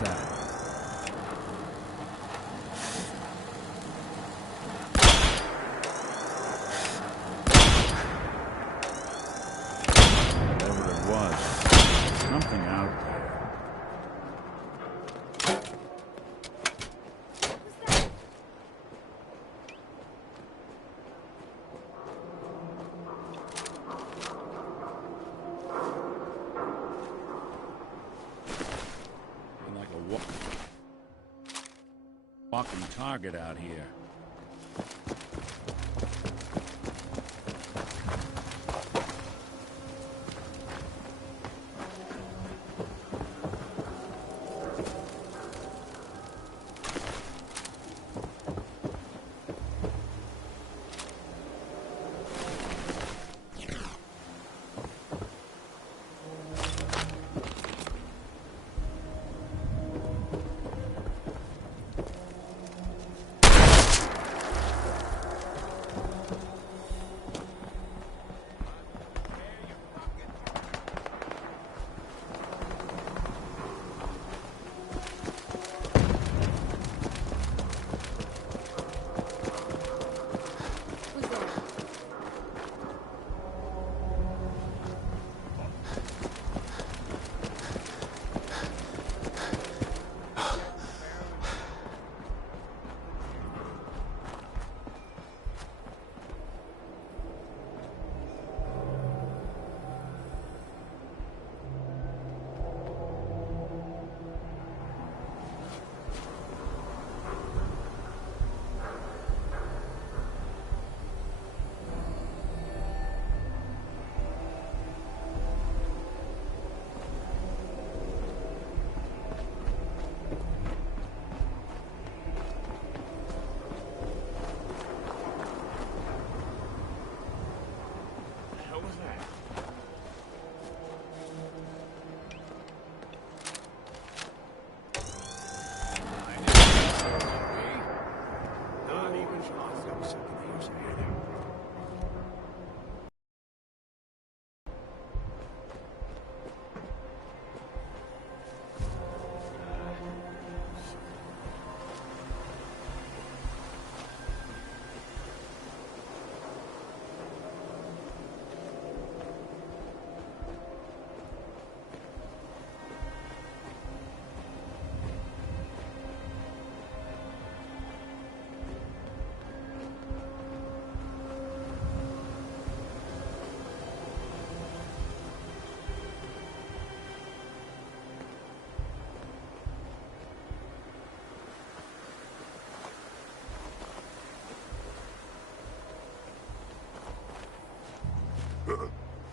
that? Whatever it was, something out there. Walking target out here.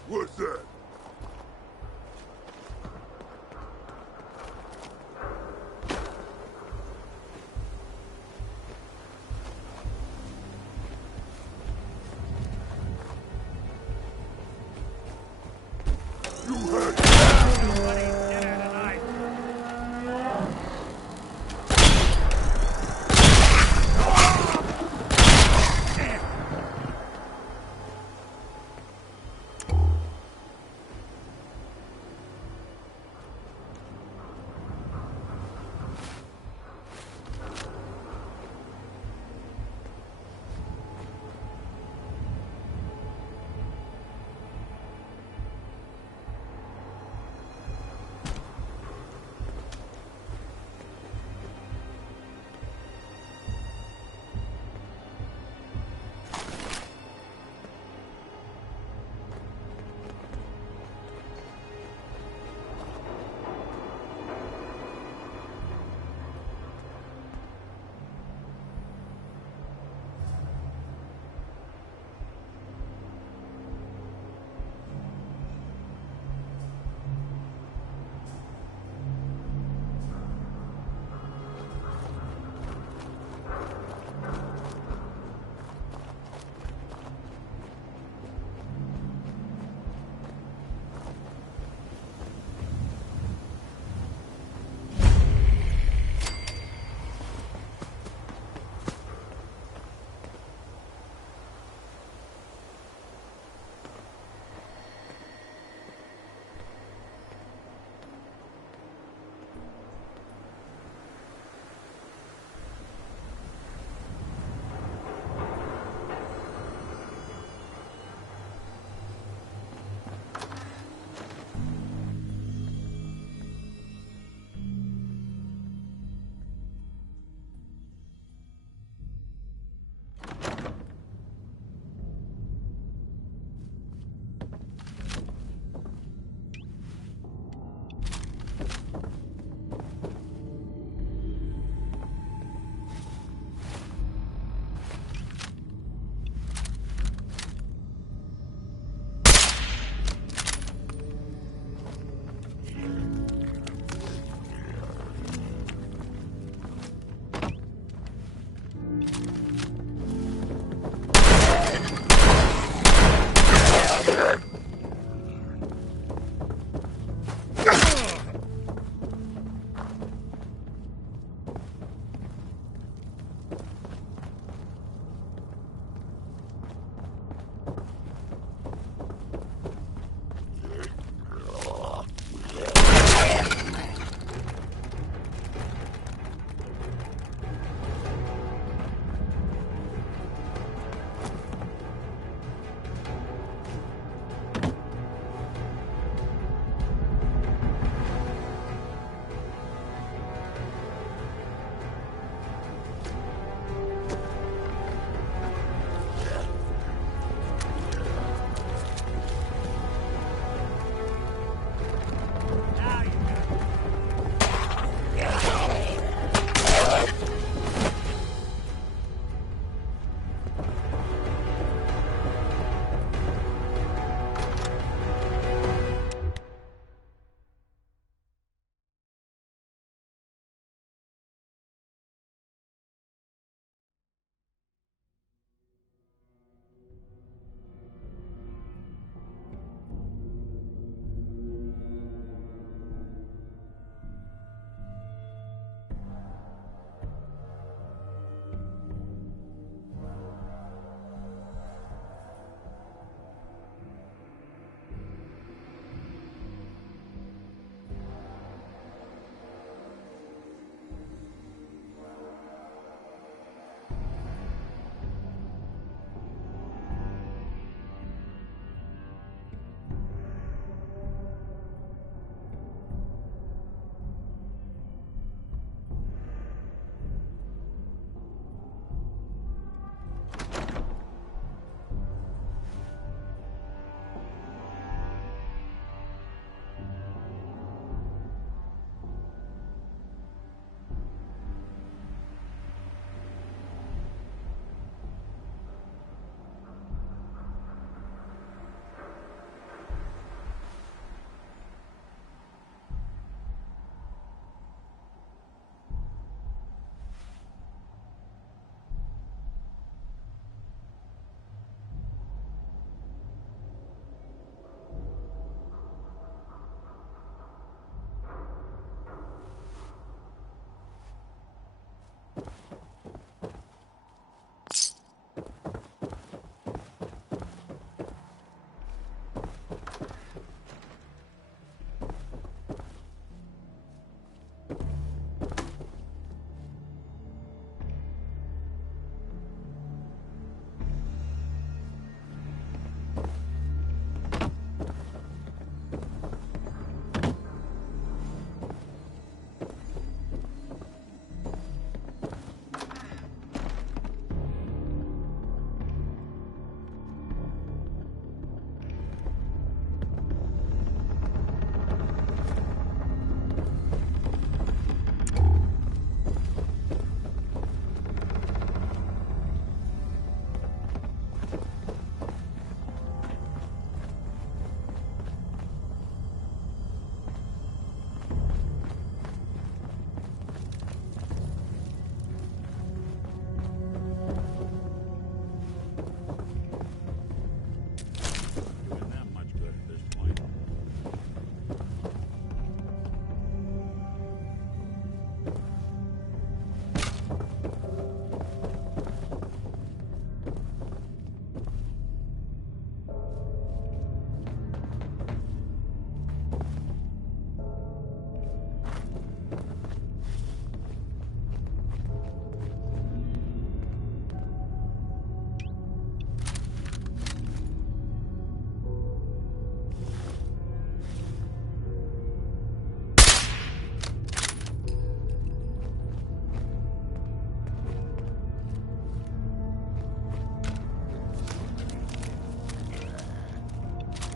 What's that?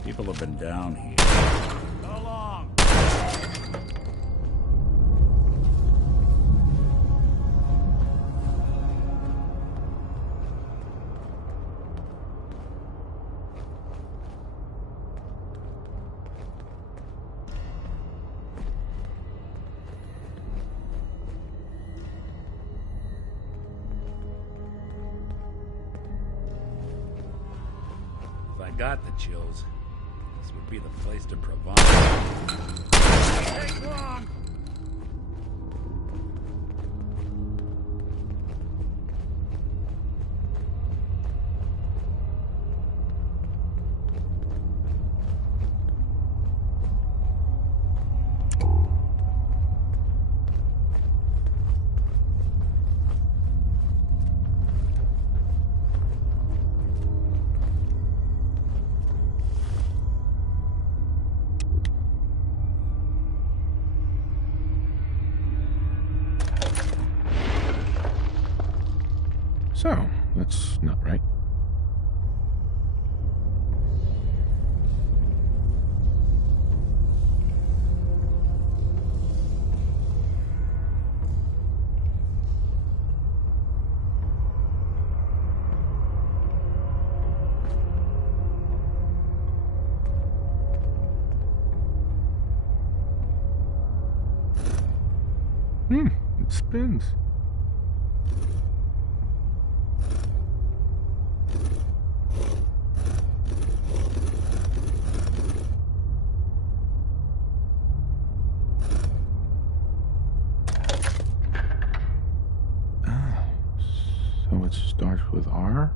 People have been down here. So long! If I got the chills, this would be the place to provide. Won't take long! So, that's not right. It spins. So it starts with R?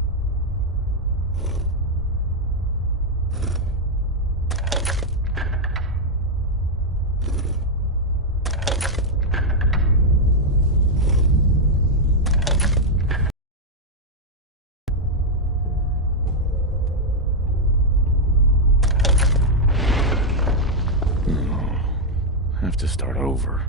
Have to start over.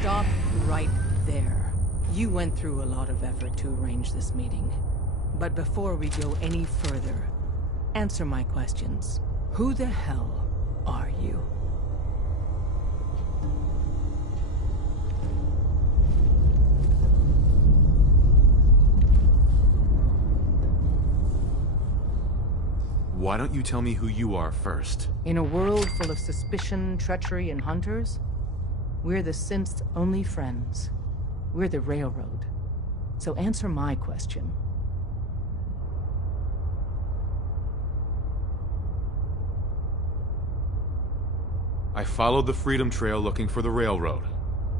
Stop right there. You went through a lot of effort to arrange this meeting. But before we go any further, answer my questions. Who the hell are you? Why don't you tell me who you are first? In a world full of suspicion, treachery, and hunters, we're the synth's only friends. We're the Railroad. So answer my question. I followed the Freedom Trail looking for the Railroad.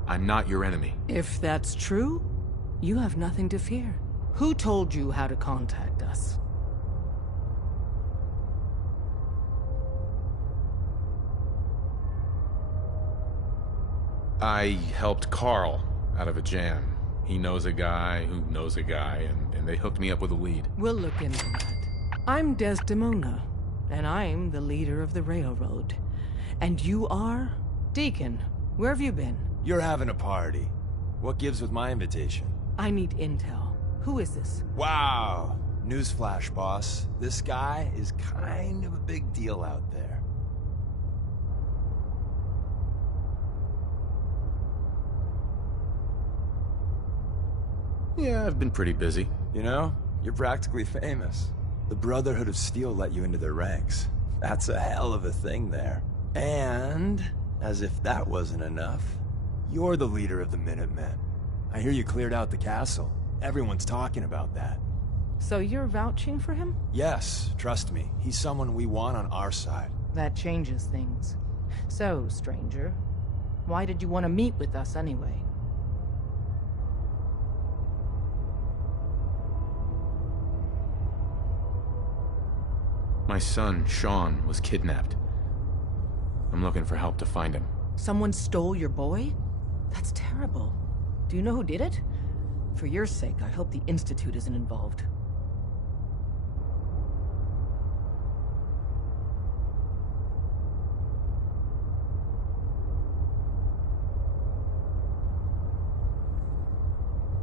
I'm not your enemy. If that's true, you have nothing to fear. Who told you how to contact us? I helped Carl out of a jam. He knows a guy who knows a guy, and they hooked me up with a lead. We'll look into that. I'm Desdemona, and I'm the leader of the railroad. And you are? Deacon, where have you been? You're having a party. What gives with my invitation? I need intel. Who is this? Wow. Newsflash, boss. This guy is kind of a big deal out there. Yeah, I've been pretty busy. You know, you're practically famous. The Brotherhood of Steel let you into their ranks. That's a hell of a thing there. And, as if that wasn't enough, you're the leader of the Minutemen. I hear you cleared out the castle. Everyone's talking about that. So you're vouching for him? Yes, trust me. He's someone we want on our side. That changes things. So, stranger, why did you want to meet with us anyway? My son, Sean, was kidnapped. I'm looking for help to find him. Someone stole your boy? That's terrible. Do you know who did it? For your sake, I hope the Institute isn't involved.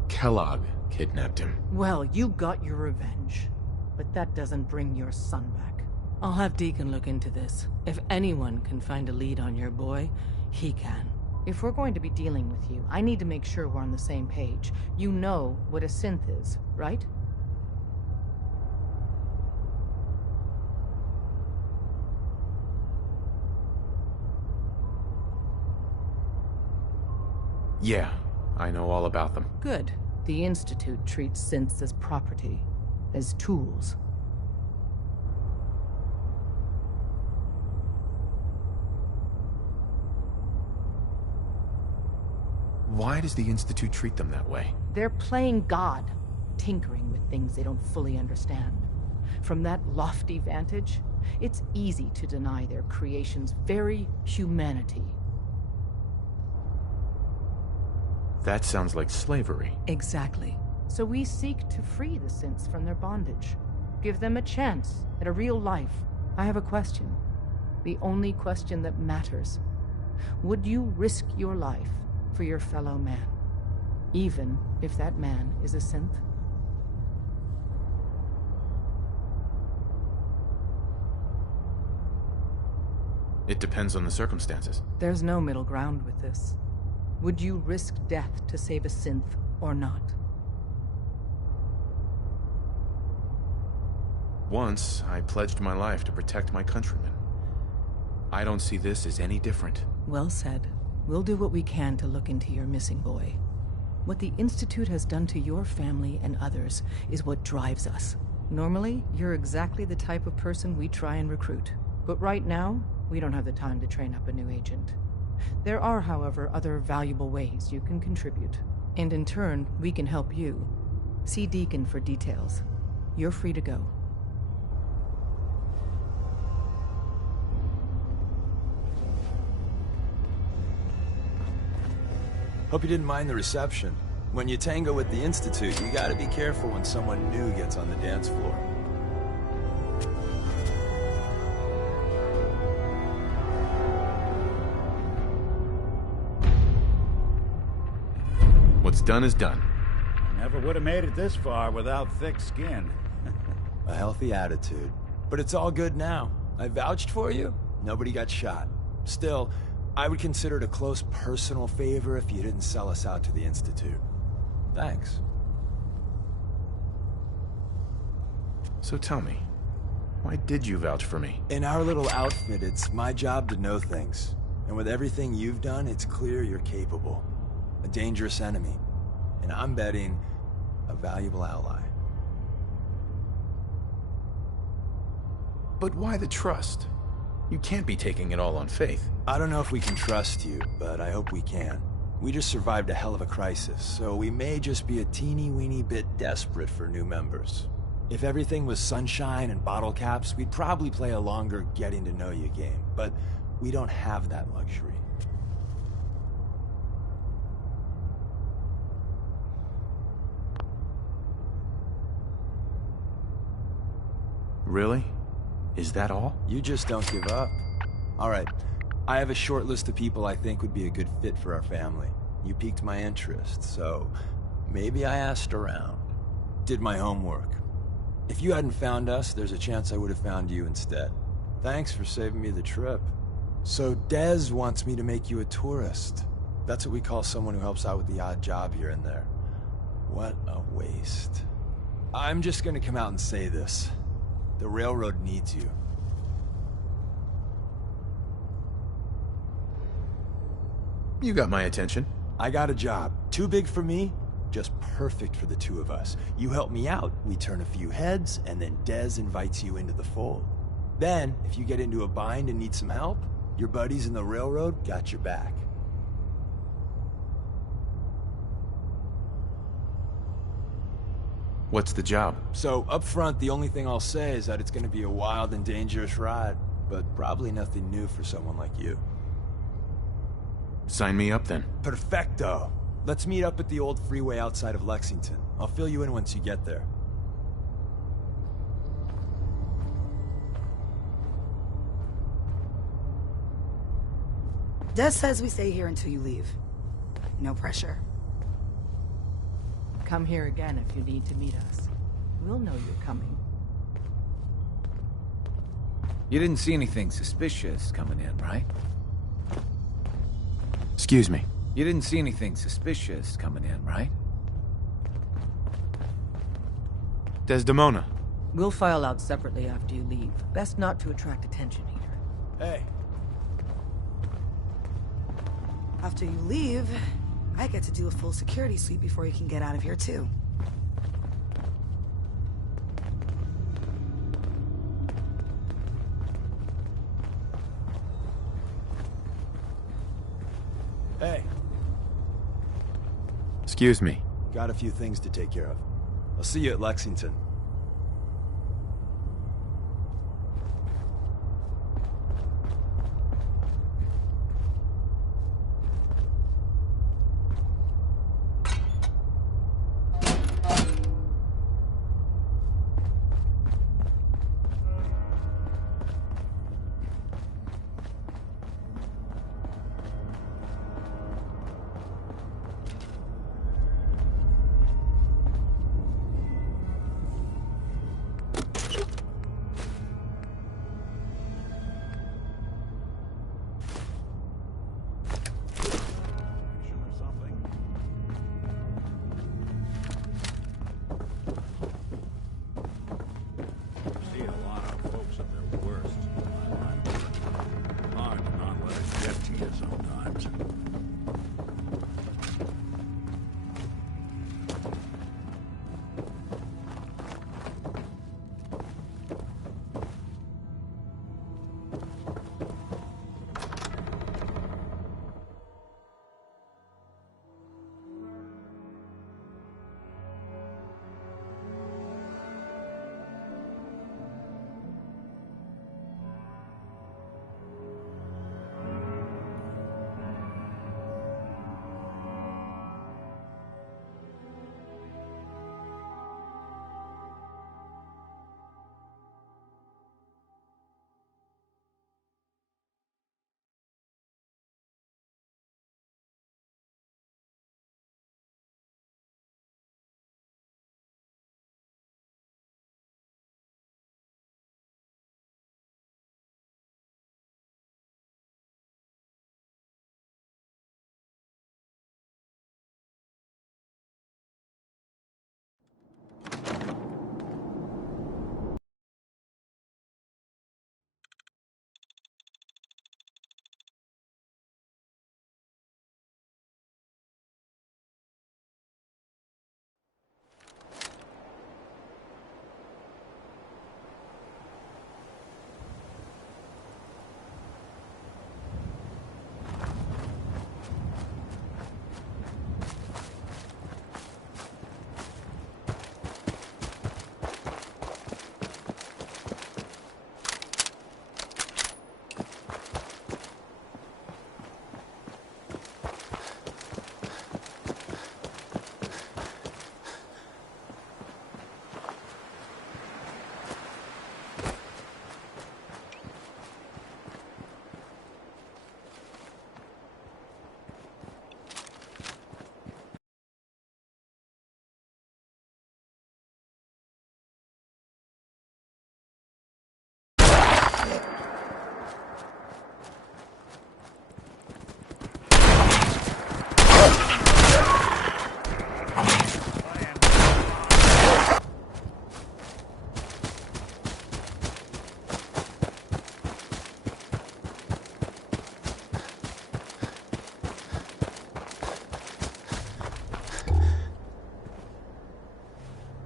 Kellogg kidnapped him. Well, you got your revenge. But that doesn't bring your son back. I'll have Deacon look into this. If anyone can find a lead on your boy, he can. If we're going to be dealing with you, I need to make sure we're on the same page. You know what a synth is, right? Yeah, I know all about them. Good. The Institute treats synths as property, as tools. Why does the Institute treat them that way? They're playing God, tinkering with things they don't fully understand. From that lofty vantage, it's easy to deny their creation's very humanity. That sounds like slavery. Exactly. So we seek to free the synths from their bondage. Give them a chance at a real life. I have a question. The only question that matters. Would you risk your life for your fellow man? Even if that man is a synth? It depends on the circumstances. There's no middle ground with this. Would you risk death to save a synth or not? Once, I pledged my life to protect my countrymen. I don't see this as any different. Well said. We'll do what we can to look into your missing boy. What the Institute has done to your family and others is what drives us. Normally, you're exactly the type of person we try and recruit. But right now, we don't have the time to train up a new agent. There are, however, other valuable ways you can contribute. And in turn, we can help you. See Deacon for details. You're free to go. Hope you didn't mind the reception. When you tango with the Institute, you gotta be careful when someone new gets on the dance floor. What's done is done. Never would have made it this far without thick skin. A healthy attitude. But it's all good now. I vouched for you. Nobody got shot. Still, I would consider it a close personal favor if you didn't sell us out to the Institute. Thanks. So tell me, why did you vouch for me? In our little outfit, it's my job to know things. And with everything you've done, it's clear you're capable. A dangerous enemy. And I'm betting, a valuable ally. But why the trust? You can't be taking it all on faith. I don't know if we can trust you, but I hope we can. We just survived a hell of a crisis, so we may just be a teeny-weeny bit desperate for new members. If everything was sunshine and bottle caps, we'd probably play a longer getting-to-know-you game, but we don't have that luxury. Really? Is that all? You just don't give up. All right, I have a short list of people I think would be a good fit for our family. You piqued my interest, so maybe I asked around. Did my homework. If you hadn't found us, there's a chance I would have found you instead. Thanks for saving me the trip. So Dez wants me to make you a tourist. That's what we call someone who helps out with the odd job here and there. What a waste. I'm just gonna come out and say this. The railroad needs you. You got my attention. I got a job. Too big for me, just perfect for the two of us. You help me out, we turn a few heads, and then Dez invites you into the fold. Then, if you get into a bind and need some help, your buddies in the railroad got your back. What's the job? So, up front, the only thing I'll say is that it's gonna be a wild and dangerous ride, but probably nothing new for someone like you. Sign me up then. Perfecto! Let's meet up at the old freeway outside of Lexington. I'll fill you in once you get there. Des says we stay here until you leave. No pressure. Come here again if you need to meet us. We'll know you're coming. You didn't see anything suspicious coming in, right? Excuse me. You didn't see anything suspicious coming in, right? Desdemona. We'll file out separately after you leave. Best not to attract attention here. Hey. After you leave, I get to do a full security sweep before you can get out of here, too. Hey. Excuse me. Got a few things to take care of. I'll see you at Lexington.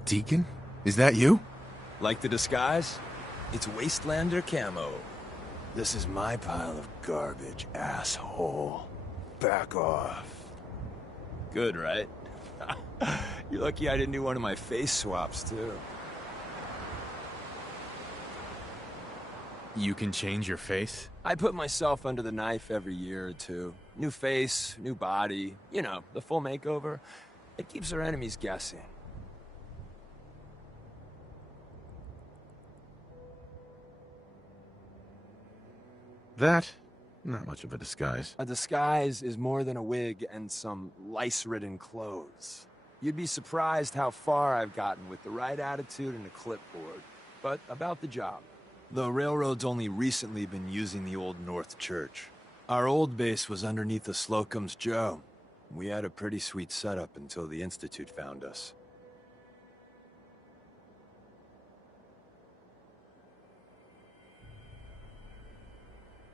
Deacon? Is that you? Like the disguise? It's Wastelander camo. This is my pile of garbage, asshole. Back off. Good, right? You're lucky I didn't do one of my face swaps, too. You can change your face? I put myself under the knife every year or two. New face, new body. You know, the full makeover. It keeps our enemies guessing. That? Not much of a disguise. A disguise is more than a wig and some lice-ridden clothes. You'd be surprised how far I've gotten with the right attitude and a clipboard. But about the job. The railroad's only recently been using the Old North Church. Our old base was underneath the Slocum's Joe. We had a pretty sweet setup until the Institute found us.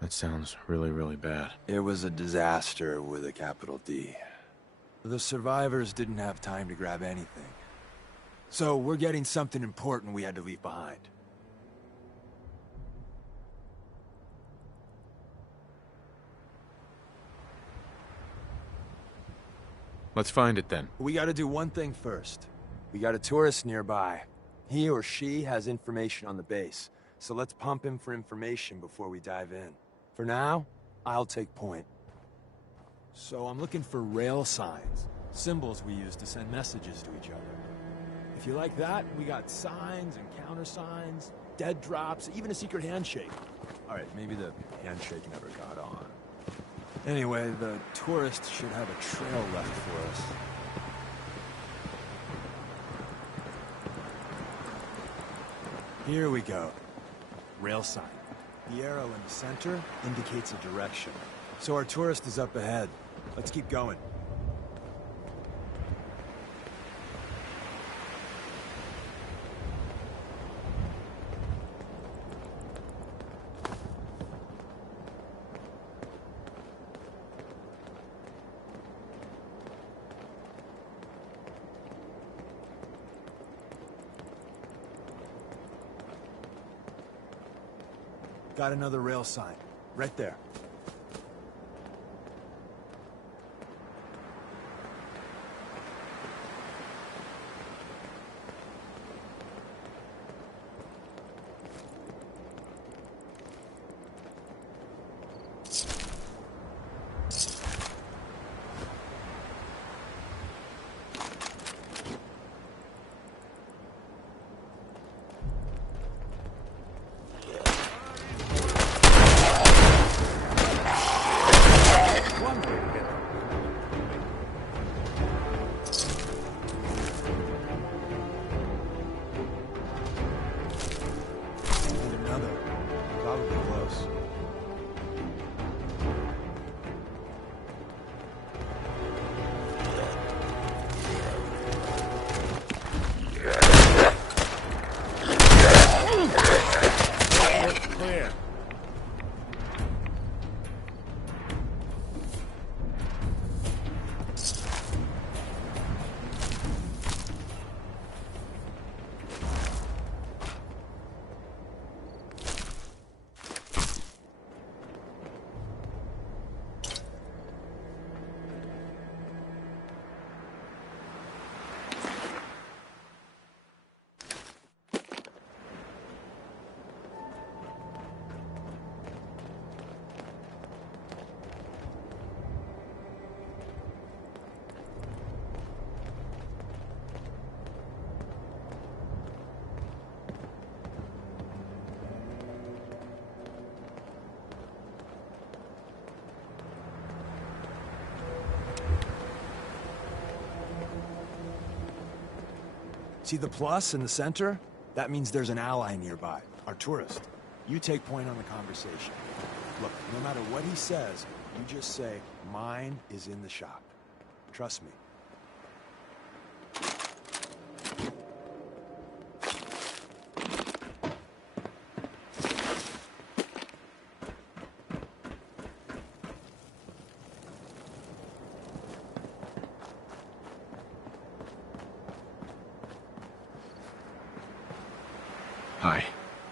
That sounds really, really bad. It was a disaster with a capital D. The survivors didn't have time to grab anything. So we're getting something important we had to leave behind. Let's find it then. We gotta do one thing first. We got a tourist nearby. He or she has information on the base, so let's pump him for information before we dive in. For now, I'll take point. So I'm looking for rail signs, symbols we use to send messages to each other. If you like that, we got signs and countersigns, dead drops, even a secret handshake. All right, maybe the handshake never got on. Anyway, the tourist should have a trail left for us. Here we go. Rail sign. The arrow in the center indicates a direction. So our tourist is up ahead. Let's keep going. Got another rail sign. Right there. See the plus in the center? That means there's an ally nearby, our tourist. You take point on the conversation. Look, no matter what he says, you just say, mine is in the shop. Trust me. Hi.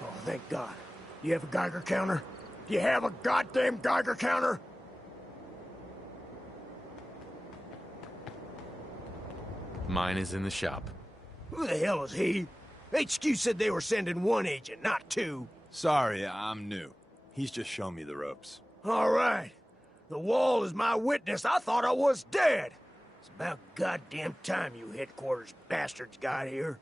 Oh, thank God. You have a Geiger counter? Do you have a goddamn Geiger counter? Mine is in the shop. Who the hell is he? HQ said they were sending one agent, not two. Sorry, I'm new. He's just showing me the ropes. All right. The wall is my witness. I thought I was dead. It's about goddamn time you headquarters bastards got here.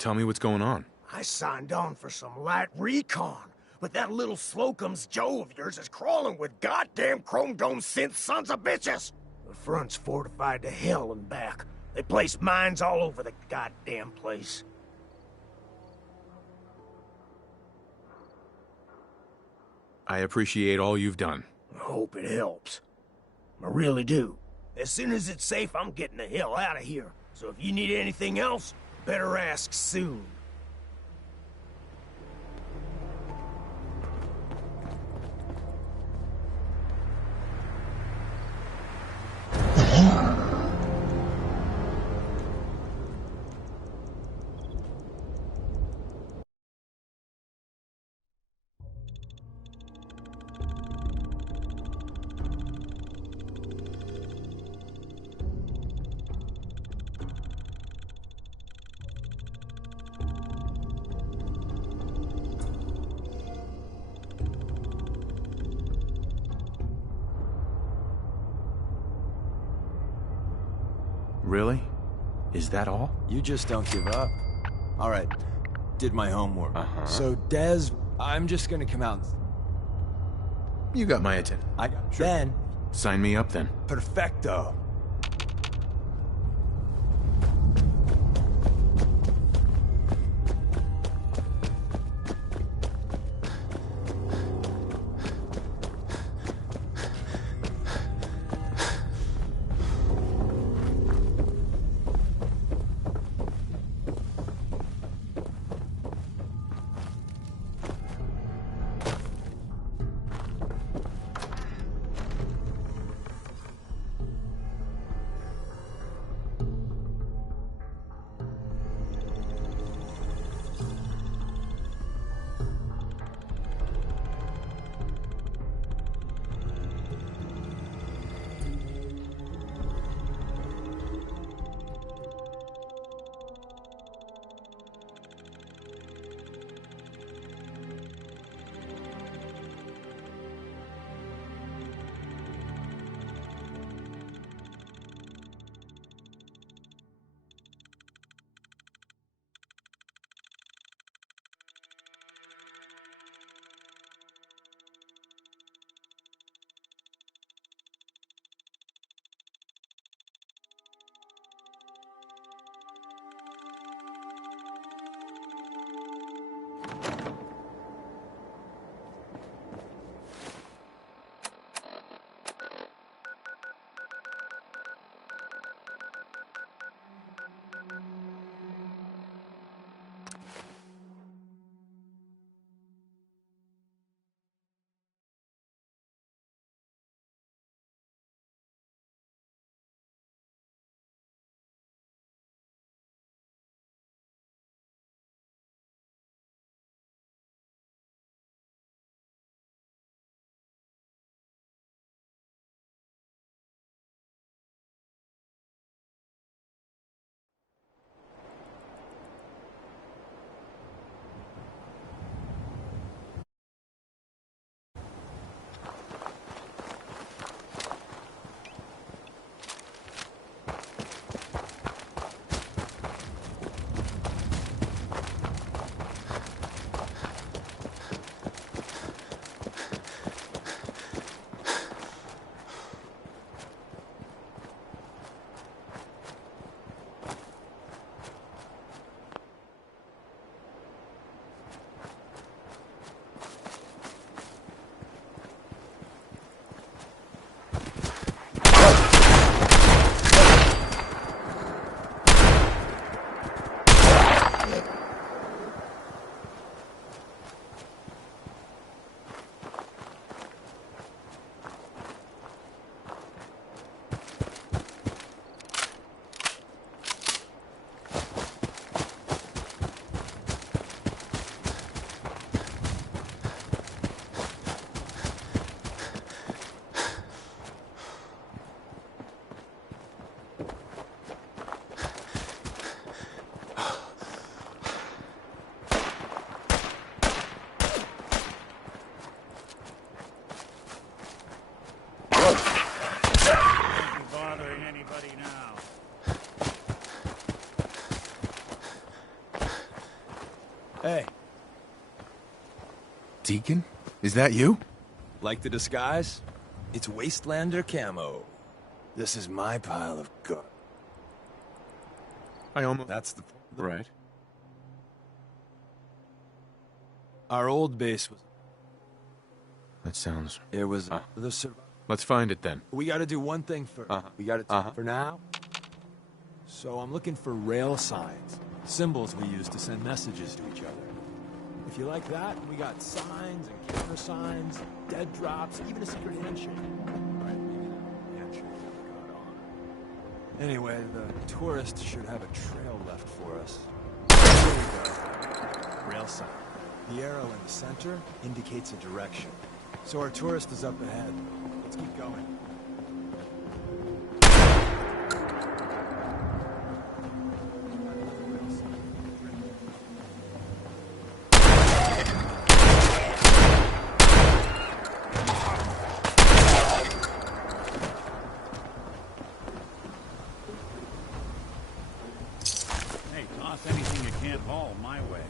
Tell me what's going on. I signed on for some light recon, but that little Slocum's Joe of yours is crawling with goddamn Chrome Dome synth sons of bitches. The front's fortified to hell and back. They place mines all over the goddamn place. I appreciate all you've done. I hope it helps. I really do. As soon as it's safe, I'm getting the hell out of here. So if you need anything else, better ask soon. Really? Is that all? You just don't give up. All right, did my homework. So, Dez, I'm just gonna come out and... You got my attention. Then, Sign me up then. perfecto. everybody now. Hey, Deacon? Is that you? like the disguise? It's Wastelander camo. This is my pile of gut. I almost... That's the... Right. Our old base was... That sounds... It was the... Let's find it then. We gotta do one thing first. We gotta... For now... So I'm looking for rail signs. Symbols we use to send messages to each other. If you like that, we got signs and counter signs, dead drops, even a secret handshake. Right, maybe the handshake never got on. Anyway, the tourist should have a trail left for us. There we go. Rail sign. The arrow in the center indicates a direction. So our tourist is up ahead. Let's keep going. Hey, toss anything you can't haul my way.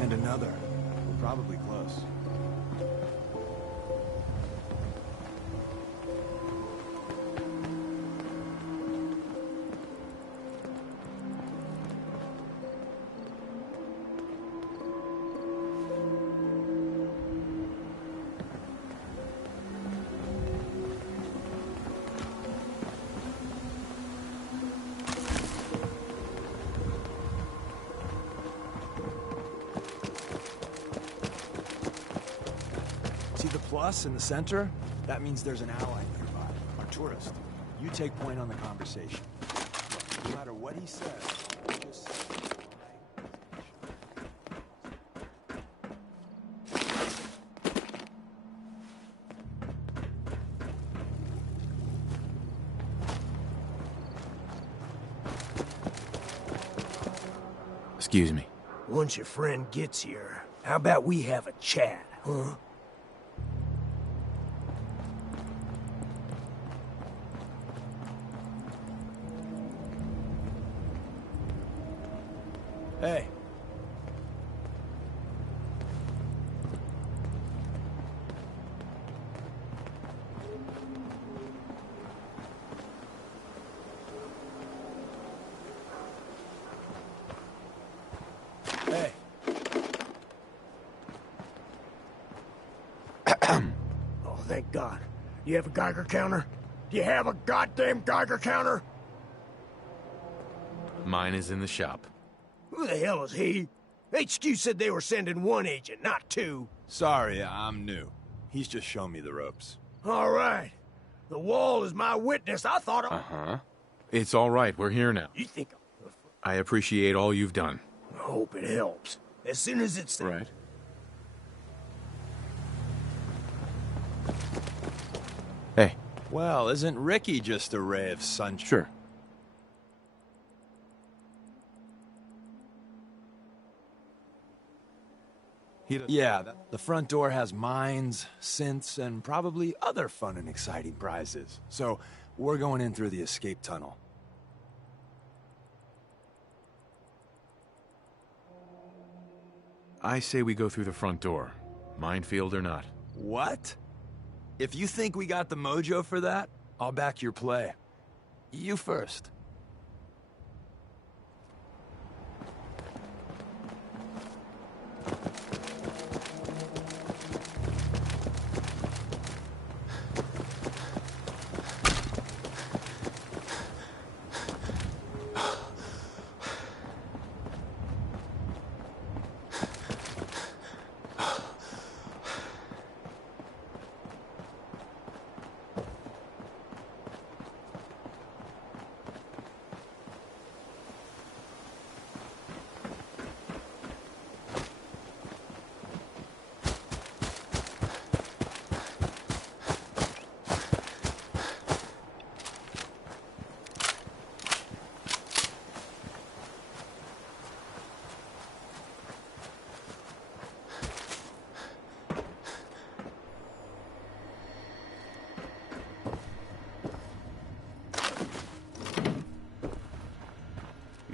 And another. We're probably close. See the plus in the center? That means there's an ally nearby, our tourist. You take point on the conversation. Look, no matter what he says, you just say Excuse me. Once your friend gets here, how about we have a chat, huh? Hey. Hey. Oh, thank God. You have a Geiger counter? Do you have a goddamn Geiger counter? Mine is in the shop. Who the hell is he? HQ said they were sending one agent, not two. Sorry, I'm new. He's just showing me the ropes. All right. The wall is my witness. I thought I... Uh-huh. It's all right. We're here now. You think... I appreciate all you've done. I hope it helps. As soon as it's... Right. Hey. Well, isn't Ricky just a ray of sunshine? Sure. Yeah, the front door has mines, synths, and probably other fun and exciting prizes. So, we're going in through the escape tunnel. I say we go through the front door. Minefield or not. What? If you think we got the mojo for that, I'll back your play. You first.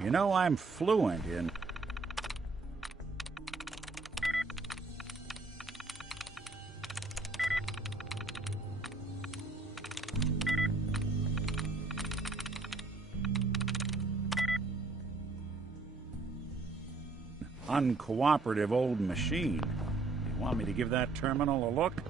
You know, I'm fluent in... uncooperative old machine. You want me to give that terminal a look?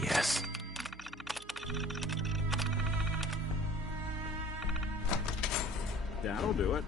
Yes. That'll do it.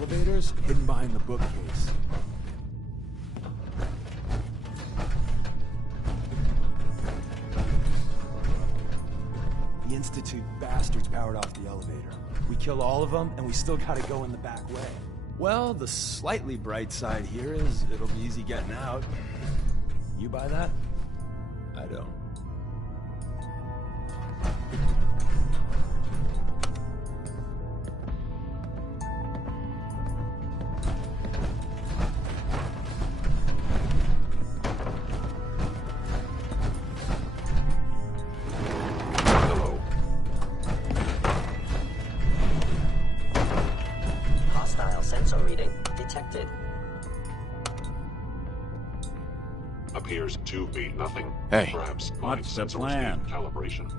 elevators hidden behind the bookcase. The Institute bastards powered off the elevator. We kill all of them, and we still gotta go in the back way. Well, the slightly bright side here is it'll be easy getting out. You buy that? I don't. Hostile sensor reading detected. Appears to be nothing. Hey. Perhaps What's the sensors plan? need calibration.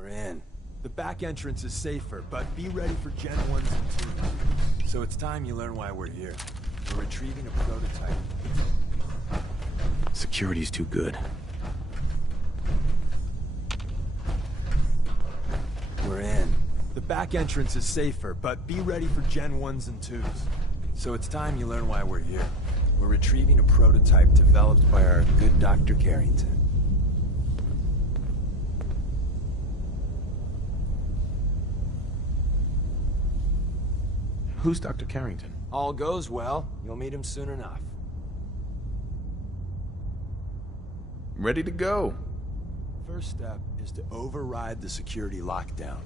We're in. The back entrance is safer, but be ready for Gen 1s and 2s. So it's time you learn why we're here. We're retrieving a prototype. Security's too good. We're in. The back entrance is safer, but be ready for Gen 1s and 2s. So it's time you learn why we're here. We're retrieving a prototype developed by our good Dr. Carrington. Who's Dr. Carrington? All goes well, you'll meet him soon enough. Ready to go. First step is to override the security lockdown.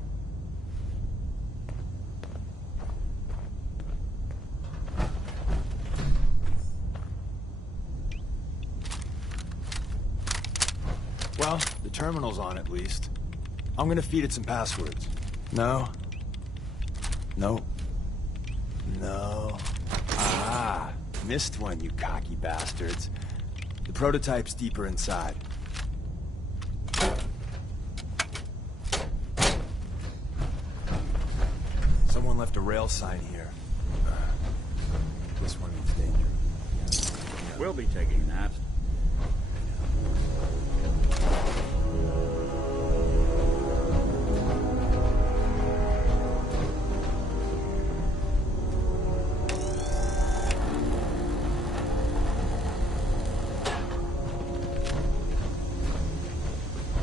Well, the terminal's on at least. I'm gonna feed it some passwords. No. No. No. Ah, missed one, you cocky bastards. The prototype's deeper inside. Someone left a rail sign here. This one means danger. We'll be taking that.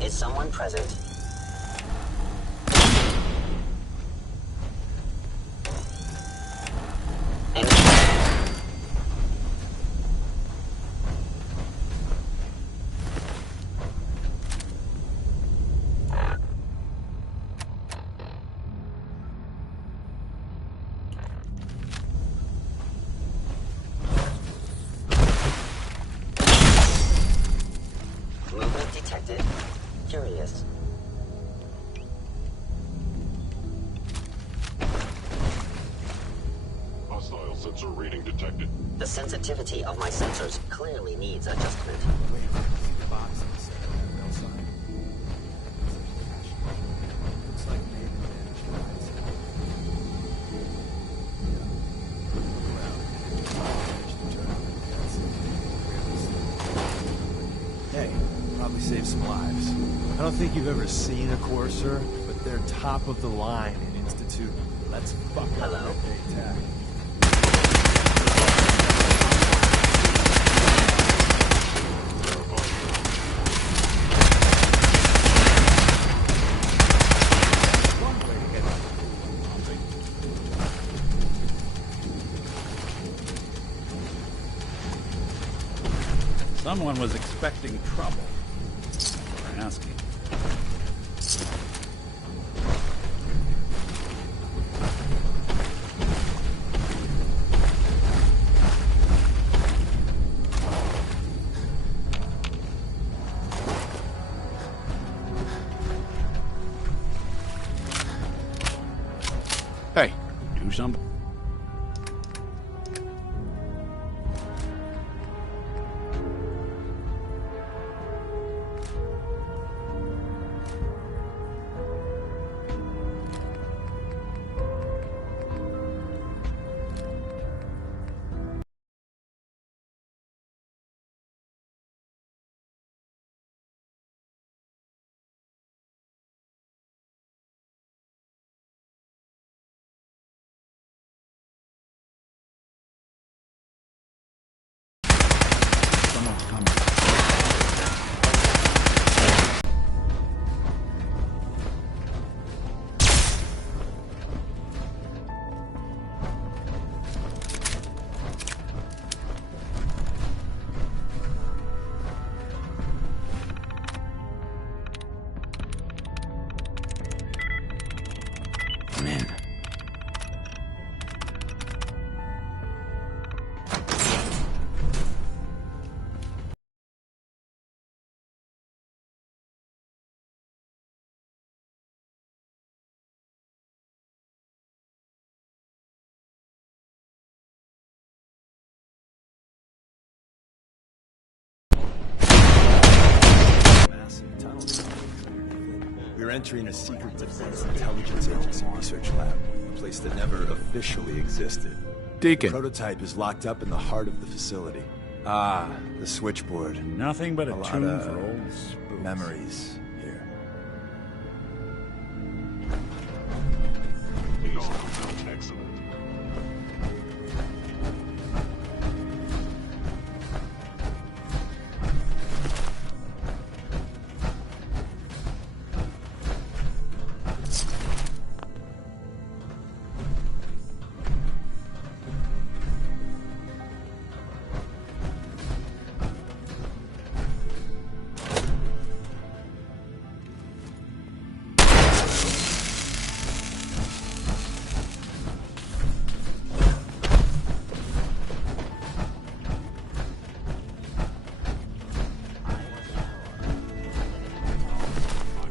Is someone present? sensor reading detected. The sensitivity of my sensors clearly needs adjustment. Wait, see the box on the center of the rail sign? Looks like maybe damage lines. Look around. Hey, probably saved some lives. I don't think you've ever seen a Courser, but they're top of the line in Institute. Let's fuck up Hello? their big tech. Someone was expecting trouble. For asking. Hey, Do something. Someone's coming. I'm in. Massive tunnel. We're entering a secret defense intelligence agency research lab, a place that never officially existed. The Deacon. prototype is locked up in the heart of the facility. Ah, the switchboard. Nothing but a lot tune of for old spooks. memories here. These sound excellent.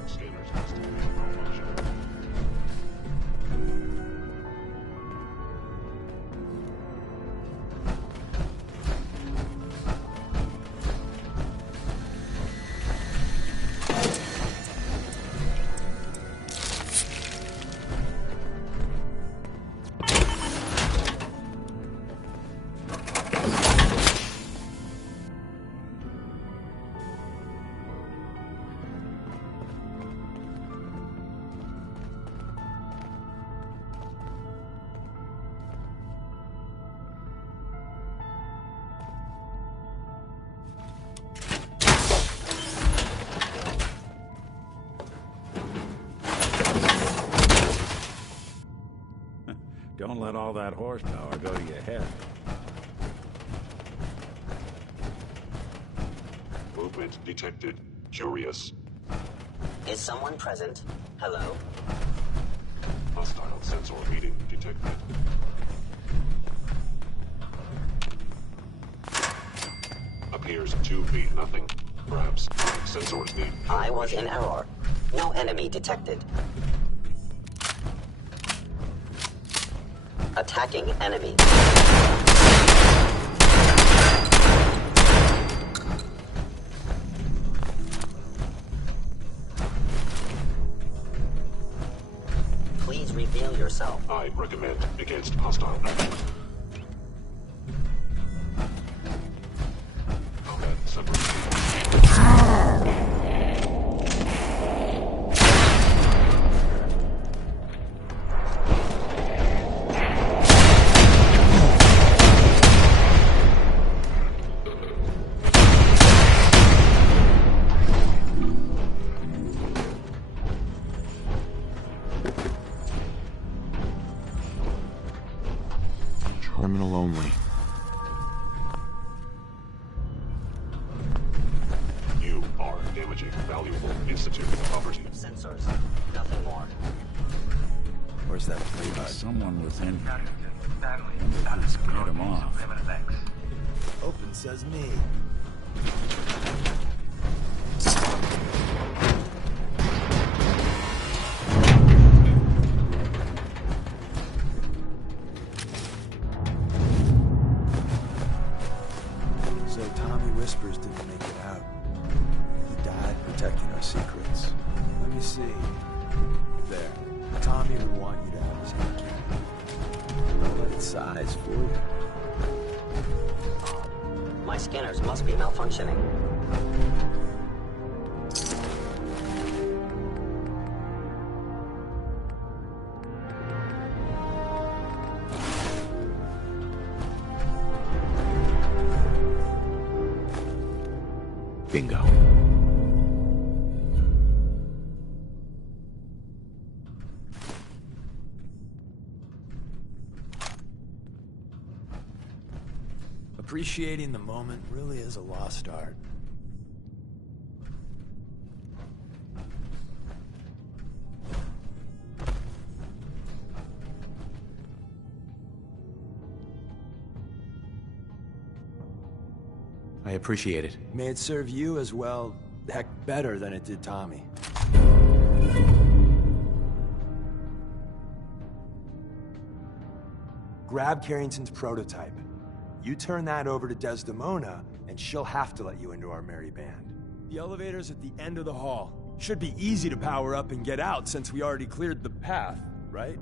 Scanners must have been malfunctioning. Don't let all that horsepower go to your head. Movement detected. Curious. Is someone present? Hello? Hostile sensor reading detected. Appears to be nothing. Perhaps sensors need. I was in error. No enemy detected. Attacking enemy. Please reveal yourself. I recommend against hostile action. Combat separation. Terminal only. You are damaging valuable Institute property. Sensors. Nothing more. Where's that play button? Someone was in here. Wonder if we scared him off. Open says me. So Tommy Whispers didn't make it out. He died protecting our secrets. Let me see. There. Tommy would want you to have his hand. The right size for you. My scanners must be malfunctioning. Bingo. Appreciating the moment really is a lost art. I appreciate it. May it serve you as well, heck, better than it did Tommy. Grab Carrington's prototype. You turn that over to Desdemona, and she'll have to let you into our merry band. The elevator's at the end of the hall. Should be easy to power up and get out since we already cleared the path, right?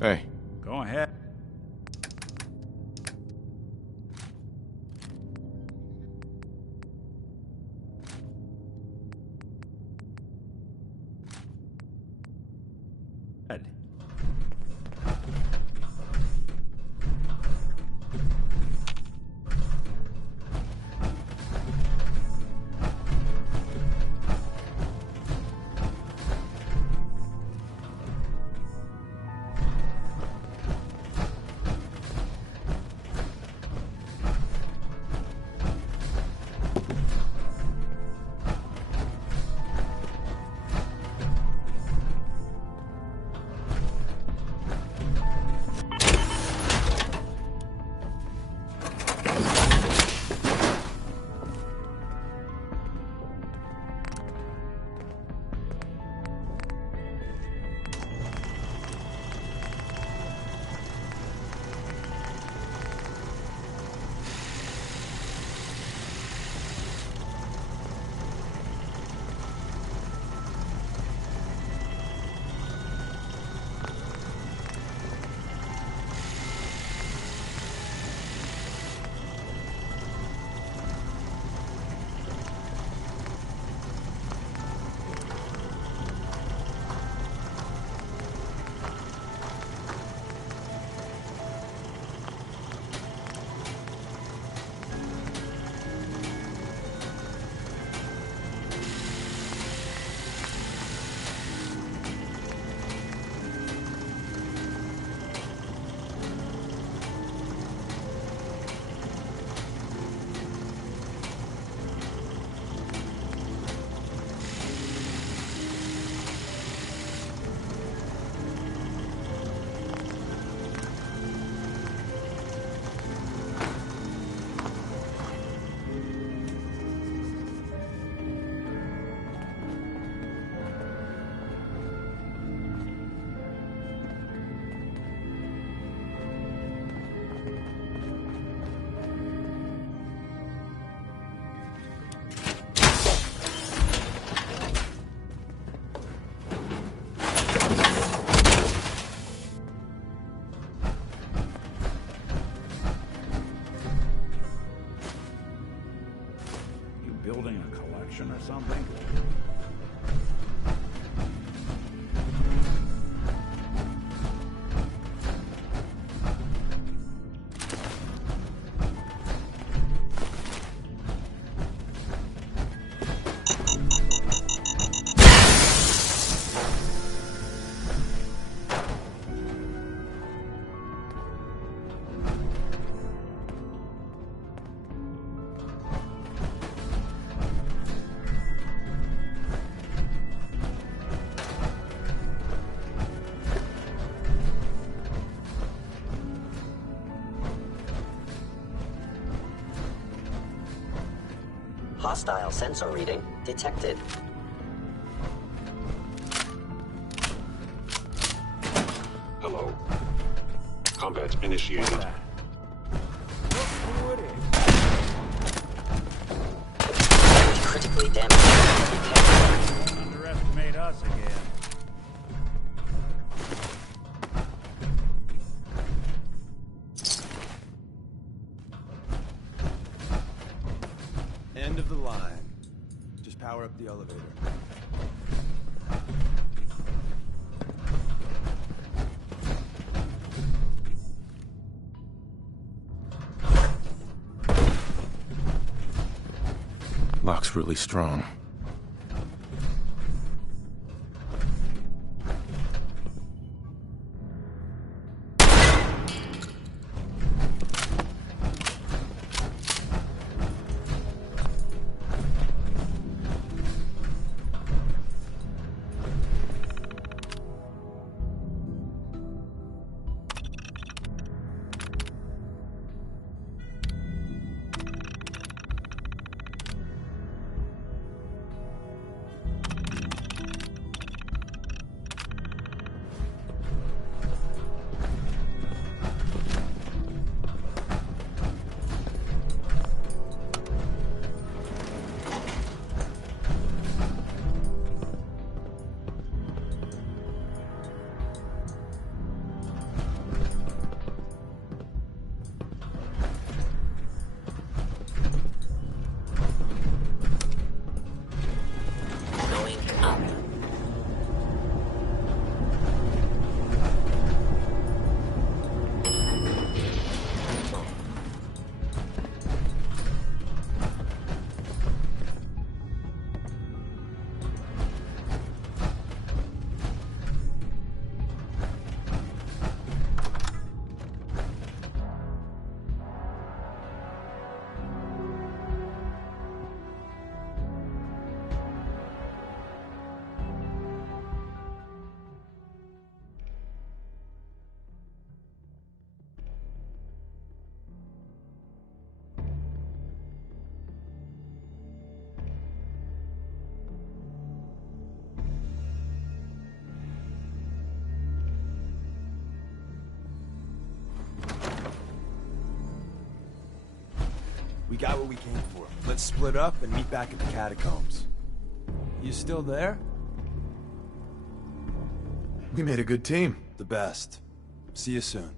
Hey. Go ahead. Ed. malfunction or something? Hostile sensor reading detected. Hello. Combat initiated. Critically damaged. Underestimate us again. End of the line. Just power up the elevator. Lock's really strong. We got what we came for. Let's split up and meet back at the catacombs. You still there? We made a good team. The best. See you soon.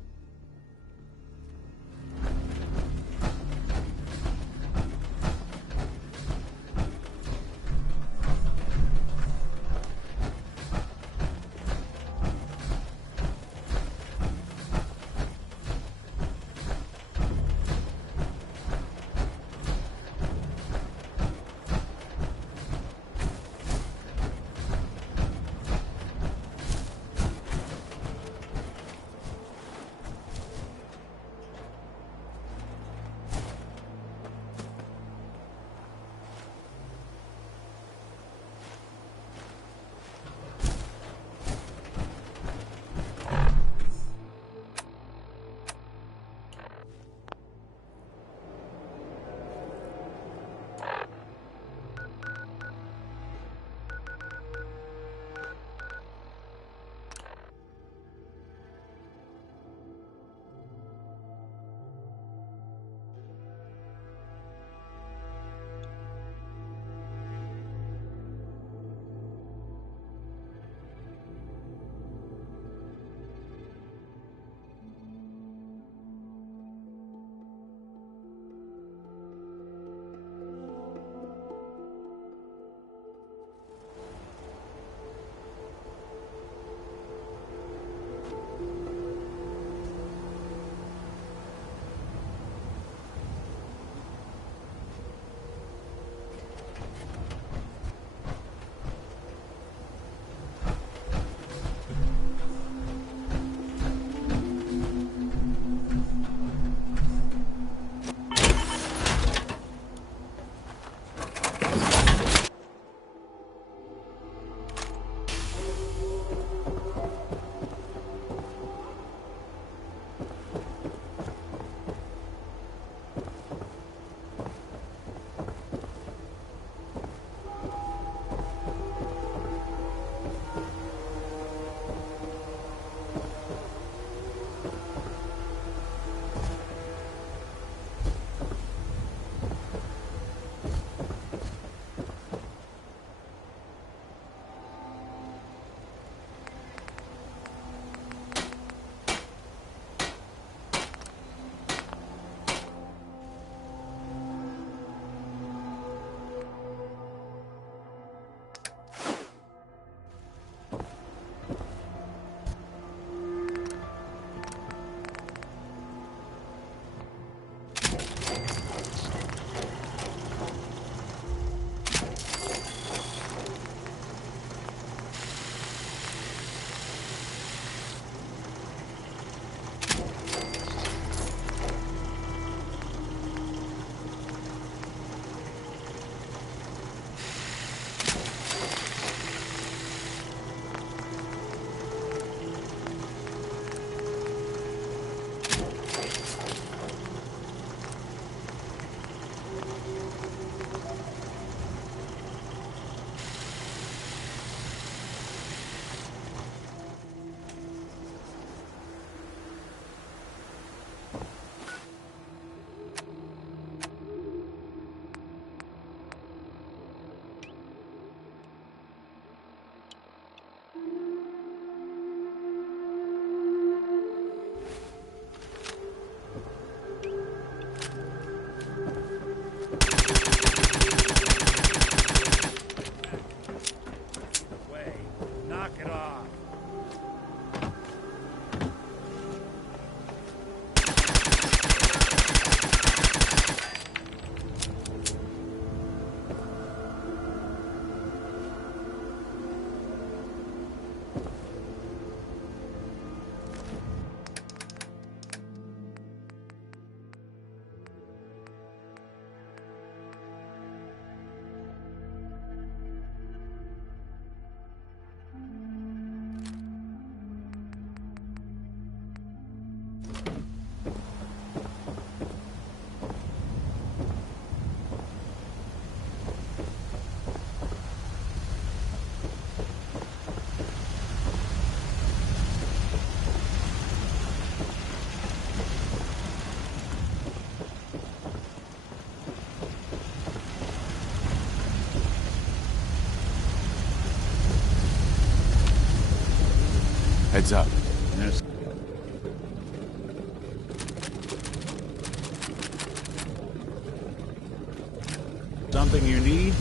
Heads up. There's something you need?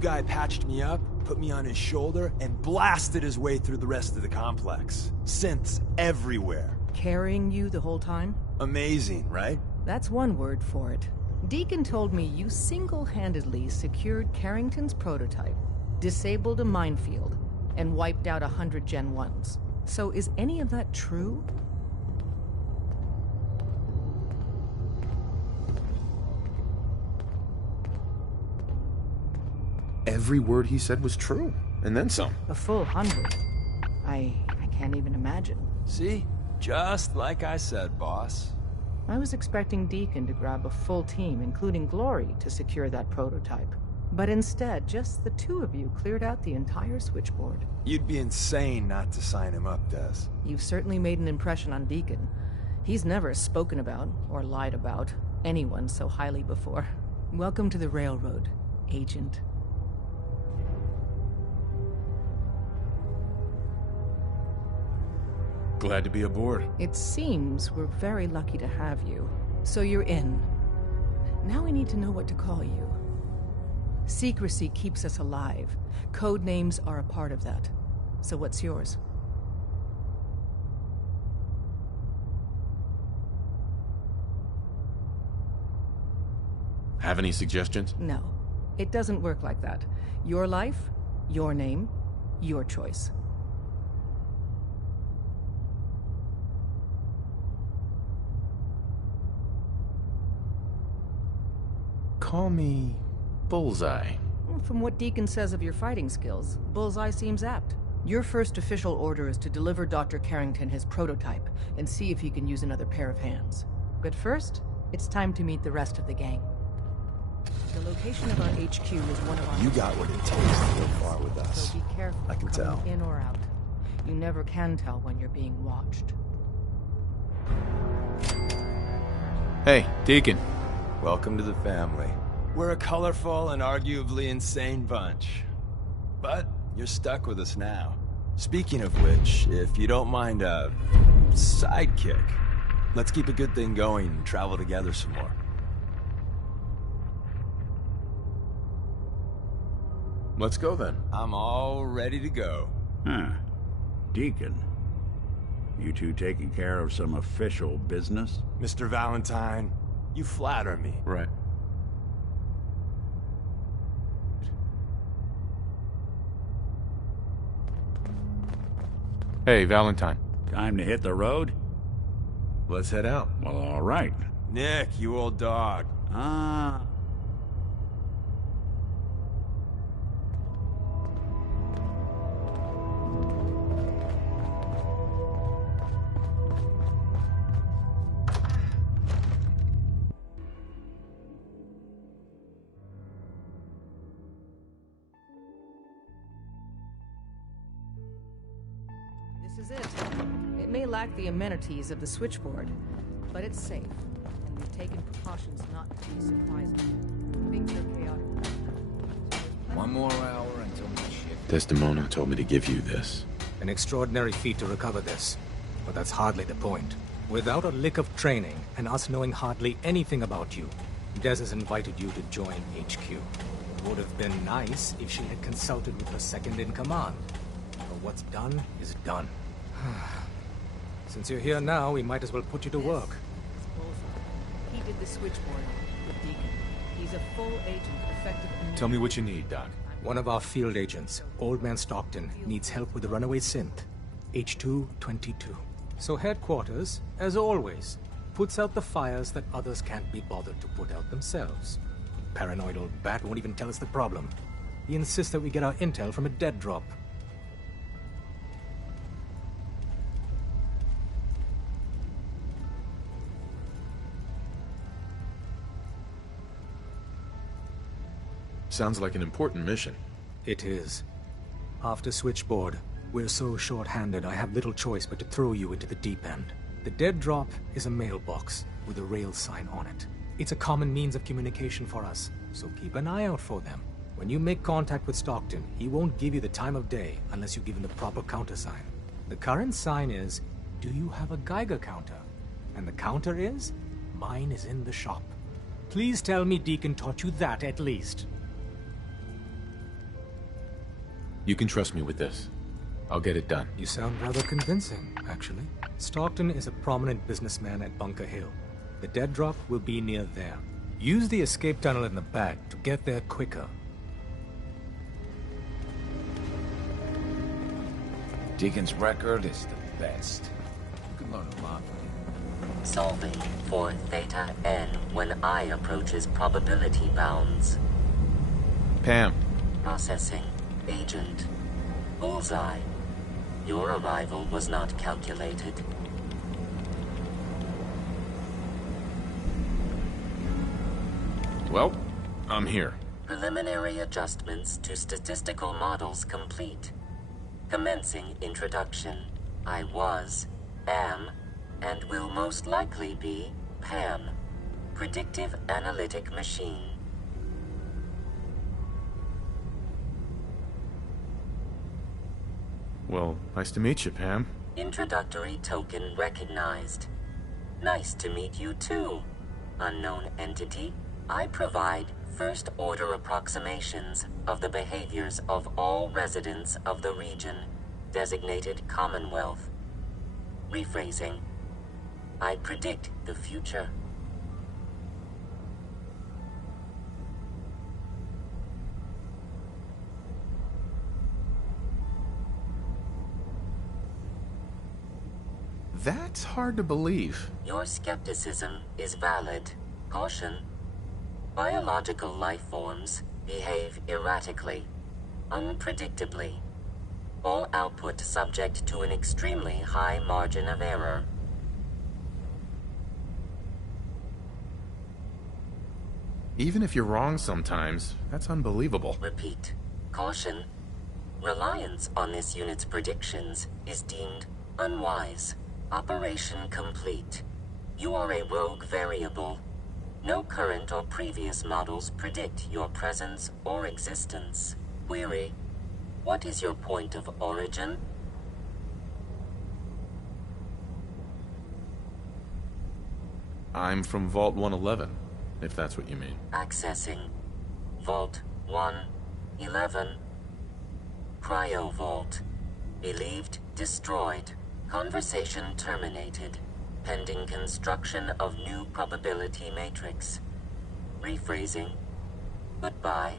guy patched me up, put me on his shoulder, and blasted his way through the rest of the complex. Synths everywhere. Carrying you the whole time? Amazing, right? That's one word for it. Deacon told me you single-handedly secured Carrington's prototype, disabled a minefield, and wiped out 100 Gen 1s. So is any of that true? Every word he said was true, and then some. A full 100. I can't even imagine. See? Just like I said, boss. I was expecting Deacon to grab a full team, including Glory, to secure that prototype. But instead, just the two of you cleared out the entire switchboard. You'd be insane not to sign him up, Des. You've certainly made an impression on Deacon. He's never spoken about, or lied about, anyone so highly before. Welcome to the Railroad, Agent. Glad to be aboard. It seems we're very lucky to have you. So you're in. Now we need to know what to call you. Secrecy keeps us alive. Code names are a part of that. So what's yours? Have any suggestions? No. It doesn't work like that. Your life, your name, your choice. Call me Bullseye. From what Deacon says of your fighting skills, Bullseye seems apt. Your first official order is to deliver Dr. Carrington his prototype and see if he can use another pair of hands. But first, it's time to meet the rest of the gang. The location of our HQ is one of our... You got what it takes to go far with us. So be careful. I can coming tell. In or out. You never can tell when you're being watched. Hey, Deacon. Welcome to the family. We're a colorful and arguably insane bunch. But you're stuck with us now. Speaking of which, if you don't mind a sidekick, let's keep a good thing going and travel together some more. Let's go then. I'm all ready to go. Huh. Deacon. You two taking care of some official business? Mr. Valentine, you flatter me. Right. Hey, Valentine. Time to hit the road? Let's head out. Well, all right. Nick, you old dog. This is it. It may lack the amenities of the switchboard, but it's safe, and we've taken precautions not to be surprising. Things are chaotic. One more hour until my shift. Desdemona told me to give you this. An extraordinary feat to recover this, but that's hardly the point. Without a lick of training, and us knowing hardly anything about you, Des has invited you to join HQ. It would have been nice if she had consulted with her second-in-command. But what's done is done. Since you're here now, we might as well put you to work. He did the switchboard with Deacon. He's a full agent, effective immediately. Tell me what you need, Doc. One of our field agents, Old Man Stockton, needs help with the runaway synth, H222. So headquarters, as always, puts out the fires that others can't be bothered to put out themselves. Paranoidal Bat won't even tell us the problem. He insists that we get our intel from a dead drop. Sounds like an important mission. It is. After Switchboard, we're so short-handed I have little choice but to throw you into the deep end. The dead drop is a mailbox with a rail sign on it. It's a common means of communication for us, so keep an eye out for them. When you make contact with Stockton, he won't give you the time of day unless you give him the proper countersign. The current sign is, do you have a Geiger counter? And the counter is, mine is in the shop. Please tell me Deacon taught you that at least. You can trust me with this. I'll get it done. You sound rather convincing, actually. Stockton is a prominent businessman at Bunker Hill. The dead drop will be near there. Use the escape tunnel in the back to get there quicker. Deacon's record is the best. You can learn a lot. Solving for Theta N when I approaches probability bounds. Pam. Processing. Agent. Bullseye. Your arrival was not calculated. Well, I'm here. Preliminary adjustments to statistical models complete. Commencing introduction. I was, am, and will most likely be Pam. Predictive Analytic Machine. Well, nice to meet you, Pam. Introductory token recognized. Nice to meet you too, unknown entity. I provide first-order approximations of the behaviors of all residents of the region, designated Commonwealth. Rephrasing. I predict the future. That's hard to believe. Your skepticism is valid. Caution. Biological life forms behave erratically, unpredictably. All output subject to an extremely high margin of error. Even if you're wrong sometimes, that's unbelievable. Repeat. Caution. Reliance on this unit's predictions is deemed unwise. Operation complete. You are a rogue variable. No current or previous models predict your presence or existence. Query. What is your point of origin? I'm from Vault 111, if that's what you mean. Accessing. Vault 111. Cryo Vault. Believed destroyed. Conversation terminated. Pending construction of new probability matrix. Rephrasing. Goodbye.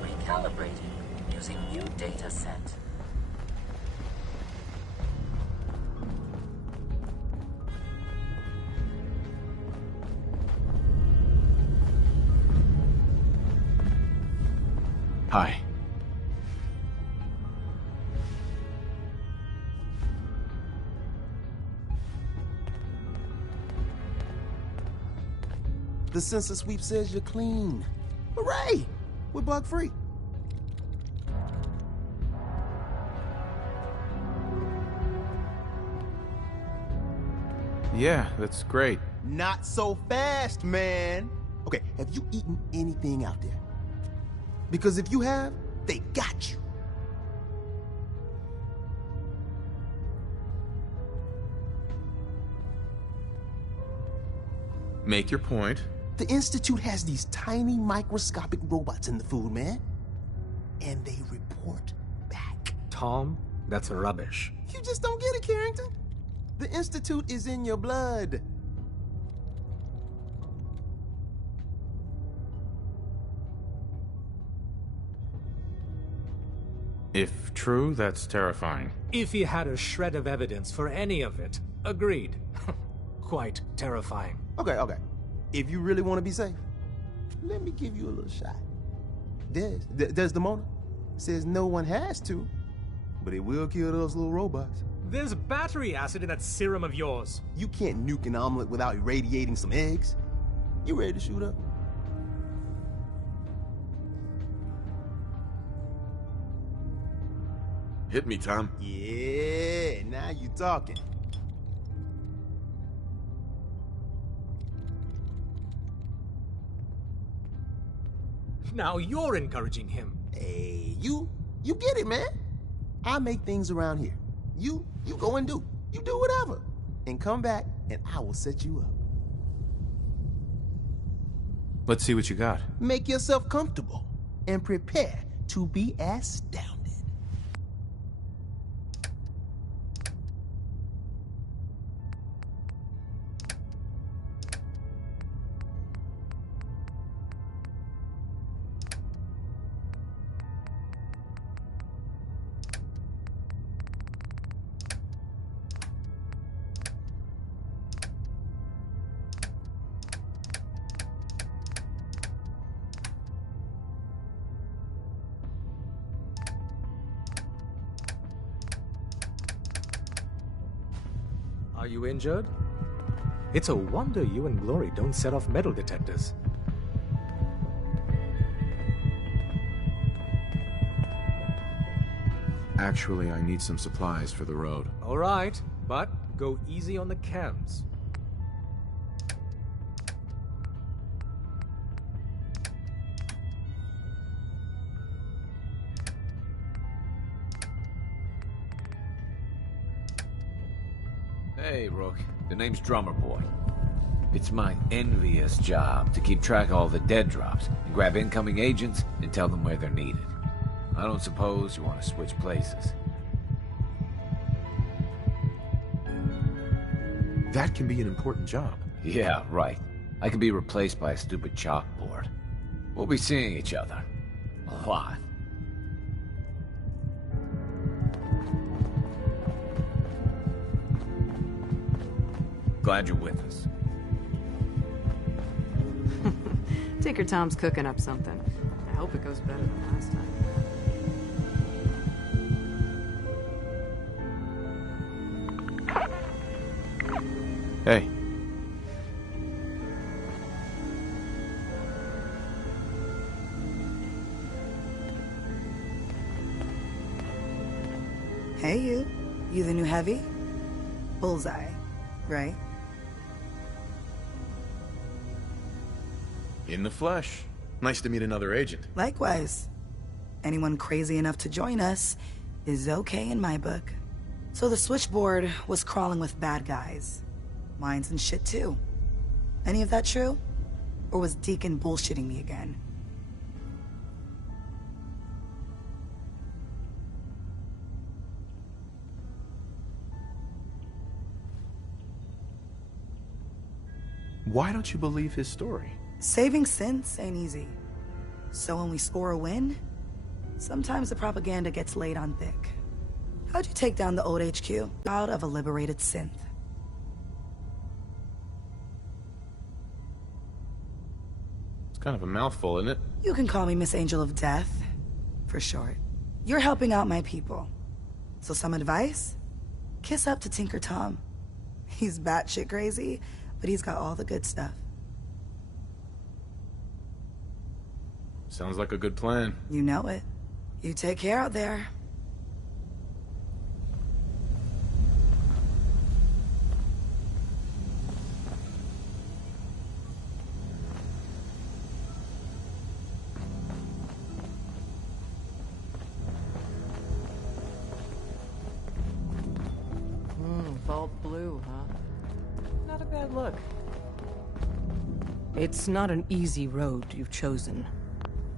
Recalibrating using new data set. Hi. The sensor sweep says you're clean. Hooray! We're bug-free. Yeah, that's great. Not so fast, man. Okay, have you eaten anything out there? Because if you have, they got you. Make your point. The Institute has these tiny microscopic robots in the food, man. And they report back. Tom, that's rubbish. You just don't get it, Carrington. The Institute is in your blood. If true, that's terrifying. If he had a shred of evidence for any of it, agreed. Quite terrifying. Okay. If you really want to be safe, let me give you a little shot. Desdemona says no one has to, but it will kill those little robots. There's battery acid in that serum of yours. You can't nuke an omelet without irradiating some eggs. You ready to shoot up? Hit me, Tom. Yeah, now you talking. Now you're encouraging him. Hey, you get it, man. I make things around here. You go and do. You do whatever. And come back, and I will set you up. Let's see what you got. Make yourself comfortable, and prepare to be astounded. Are you injured? It's a wonder you and Glory don't set off metal detectors. Actually, I need some supplies for the road. All right, but go easy on the cams. Hey, Rook. The name's Drummer Boy. It's my envious job to keep track of all the dead drops and grab incoming agents and tell them where they're needed. I don't suppose you want to switch places. That can be an important job. Yeah, right. I could be replaced by a stupid chalkboard. We'll be seeing each other. A lot. Glad you're with us. Tinker Tom's cooking up something. I hope it goes better than last time. Hey. Hey, you. You the new heavy? Bullseye, right? In the flesh. Nice to meet another agent. Likewise. Anyone crazy enough to join us is okay in my book. So the switchboard was crawling with bad guys. Mines and shit too. Any of that true? Or was Deacon bullshitting me again? Why don't you believe his story? Saving synths ain't easy. So when we score a win, sometimes the propaganda gets laid on thick. How'd you take down the old HQ? Out of a liberated synth. It's kind of a mouthful, isn't it? You can call me Miss Angel of Death, for short. You're helping out my people. So some advice? Kiss up to Tinker Tom. He's batshit crazy, but he's got all the good stuff. Sounds like a good plan. You know it. You take care out there. Vault blue, huh? Not a bad look. It's not an easy road you've chosen,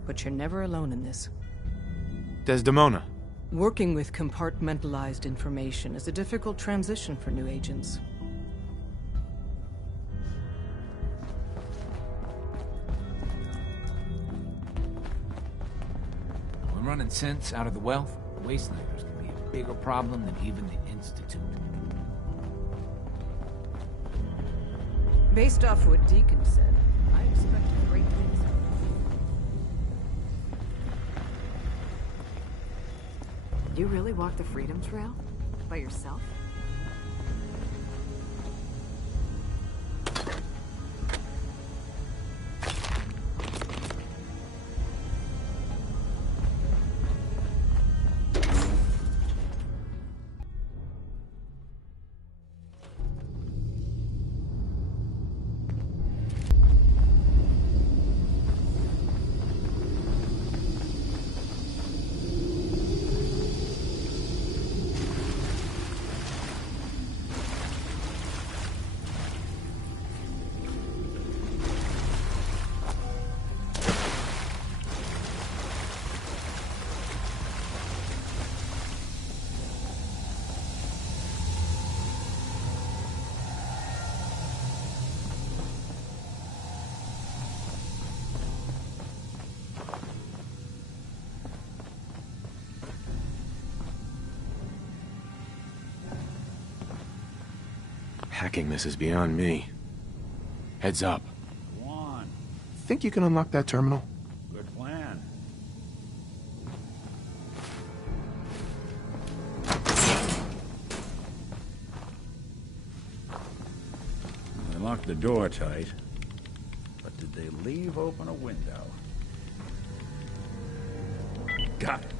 but you're never alone in this. Desdemona. Working with compartmentalized information is a difficult transition for new agents. When running synths out of the wealth, Wastelanders can be a bigger problem than even the Institute. Based off what Deacon said, I expected great things. You really walked the Freedom Trail? By yourself? Hacking this is beyond me. Heads up. Go on. Think you can unlock that terminal? Good plan. They locked the door tight, but did they leave open a window? Got it.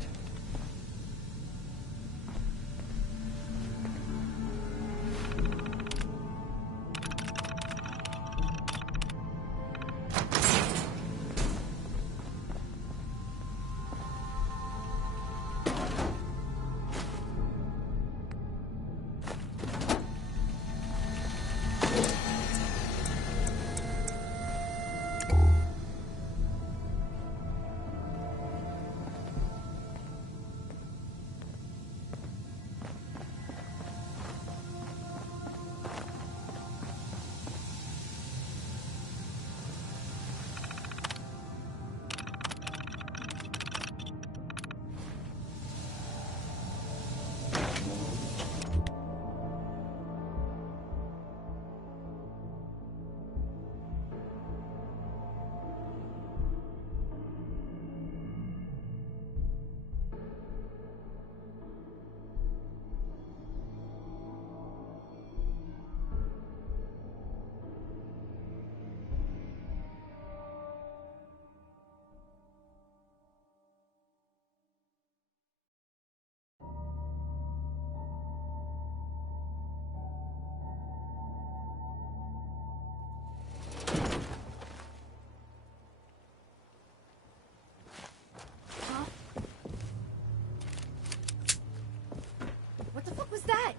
What the fuck was that?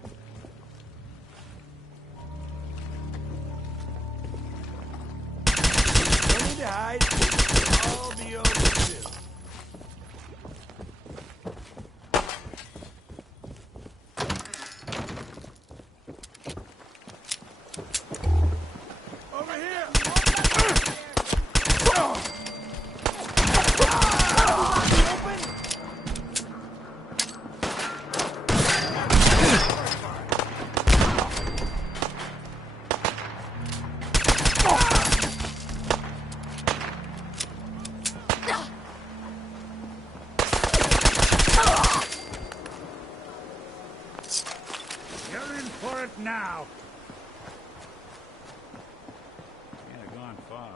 No need to hide. I'll be over soon. Over here! You're in for it now. Can't have gone far.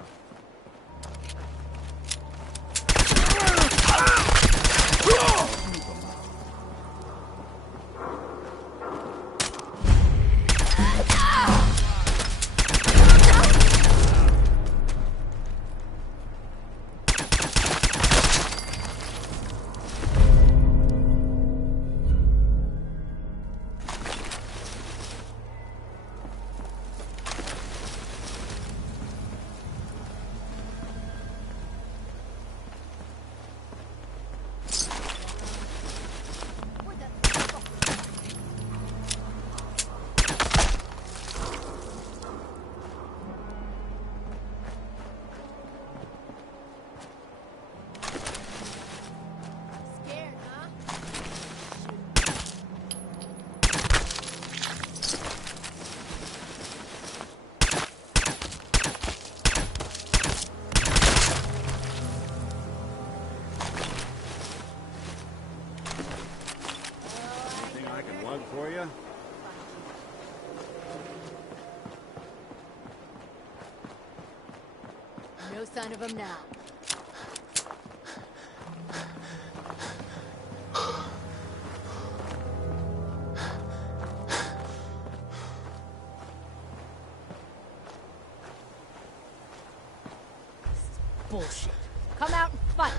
Scared, huh? Anything I can lug for you? No sign of him now. Bullshit. Come out and fight.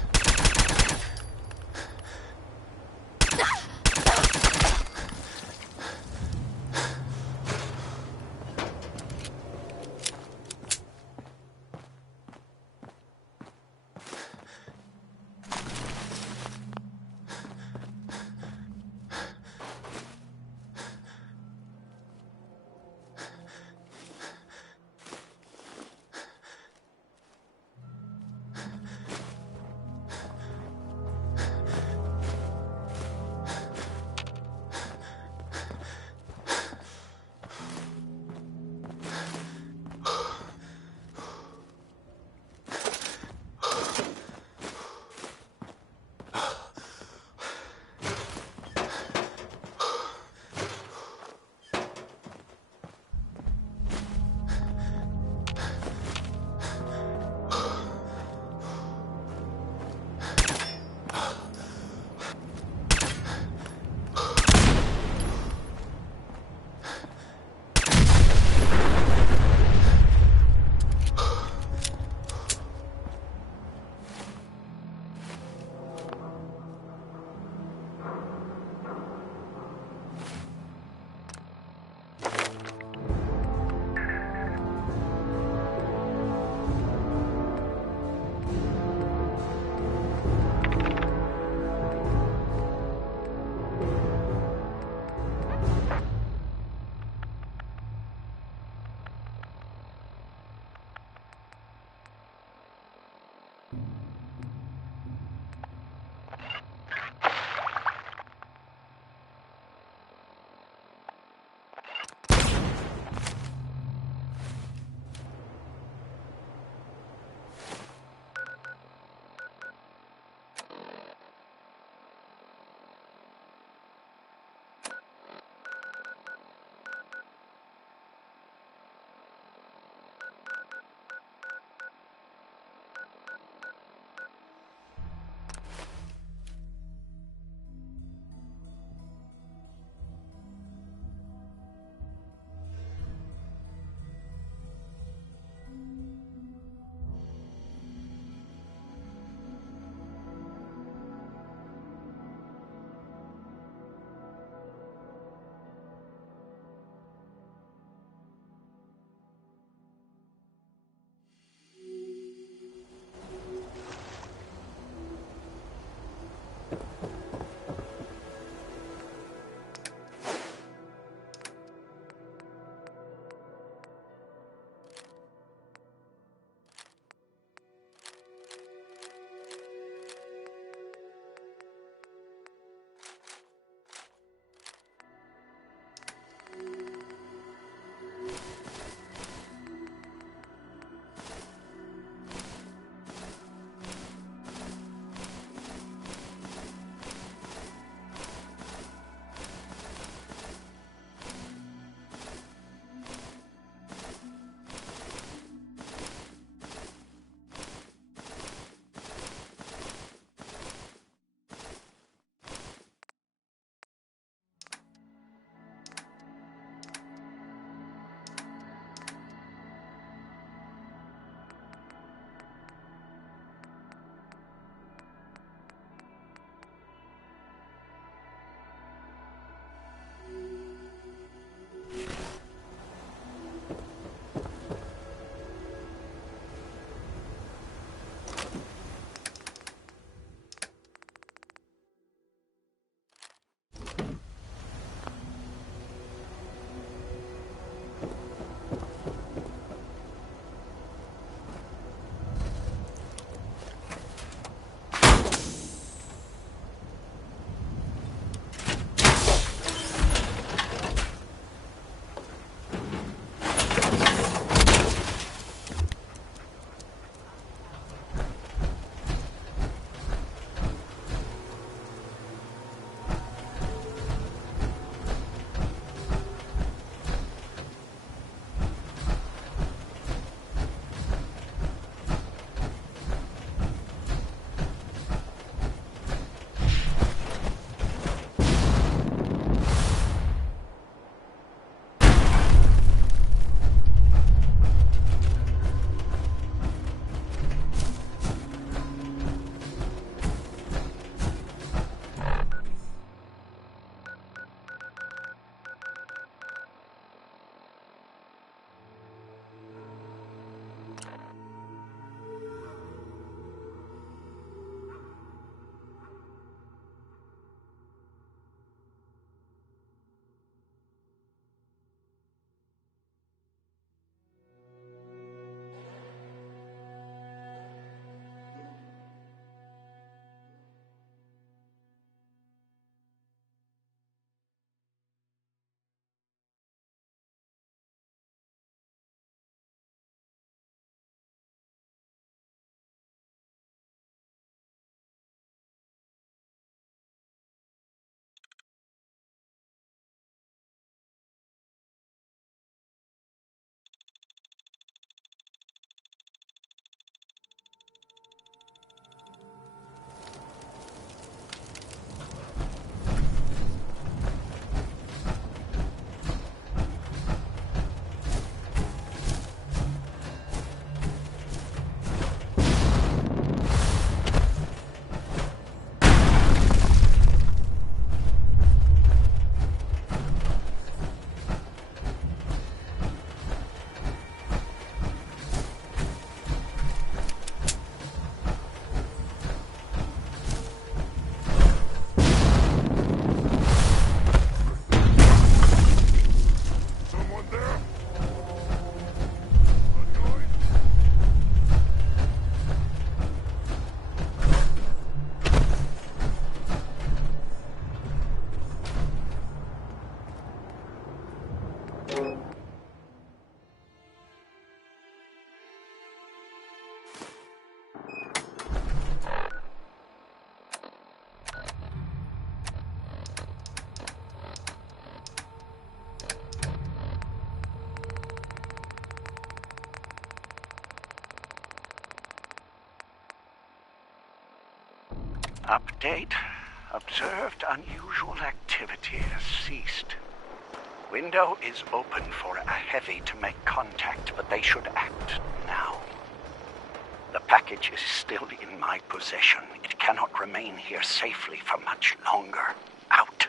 Update. Observed unusual activity has ceased. Window is open for a heavy to make contact, but they should act now. The package is still in my possession. It cannot remain here safely for much longer. Out.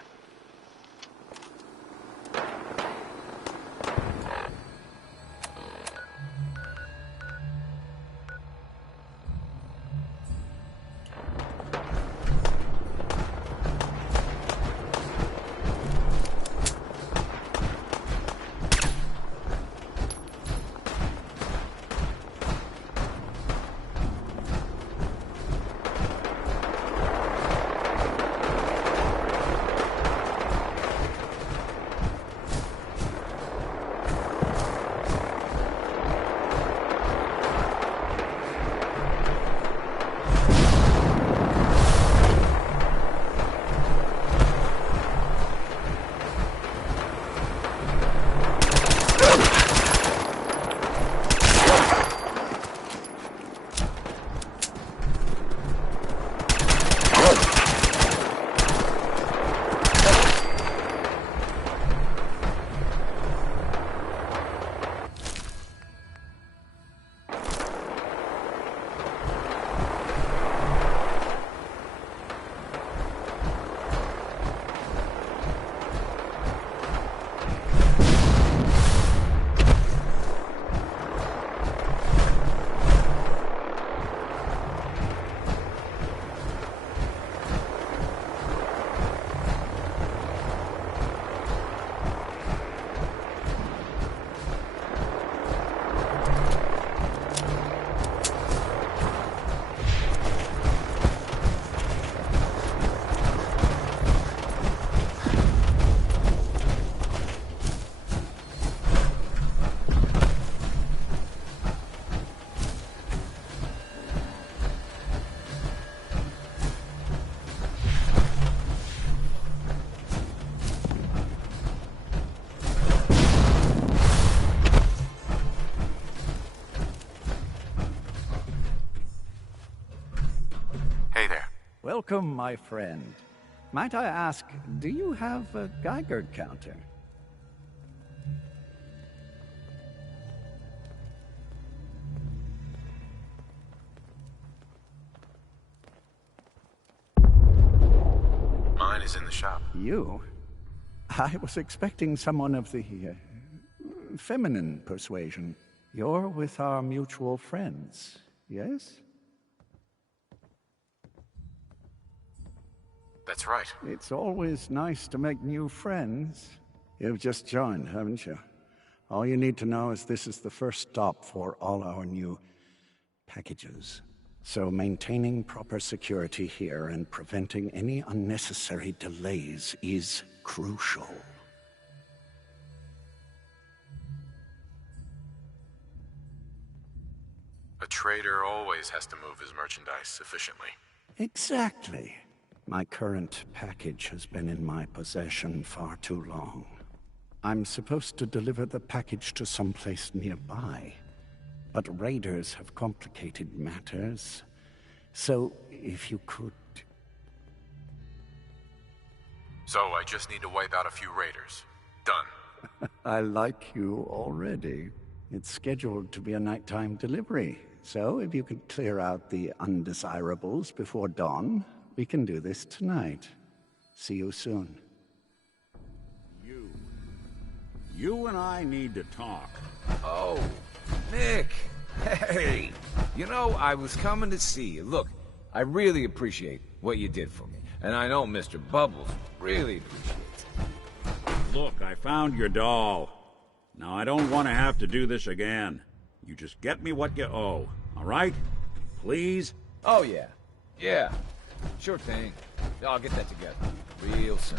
Welcome, my friend. Might I ask, do you have a Geiger counter? Mine is in the shop. You? I was expecting someone of the feminine persuasion. You're with our mutual friends, yes? That's right. It's always nice to make new friends. You've just joined, haven't you? All you need to know is this is the first stop for all our new packages. So maintaining proper security here and preventing any unnecessary delays is crucial. A trader always has to move his merchandise efficiently. Exactly. My current package has been in my possession far too long. I'm supposed to deliver the package to someplace nearby, but raiders have complicated matters. So, if you could... So, I just need to wipe out a few raiders. Done. I like you already. It's scheduled to be a nighttime delivery, so if you could clear out the undesirables before dawn, we can do this tonight. See you soon. You and I need to talk. Oh, Nick. Hey. You know, I was coming to see you. Look, I really appreciate what you did for me. And I know Mr. Bubbles really appreciates it. Look, I found your doll. Now, I don't want to have to do this again. You just get me what you owe, all right? Please? Oh, yeah. Yeah. Sure thing. I'll get that together real soon.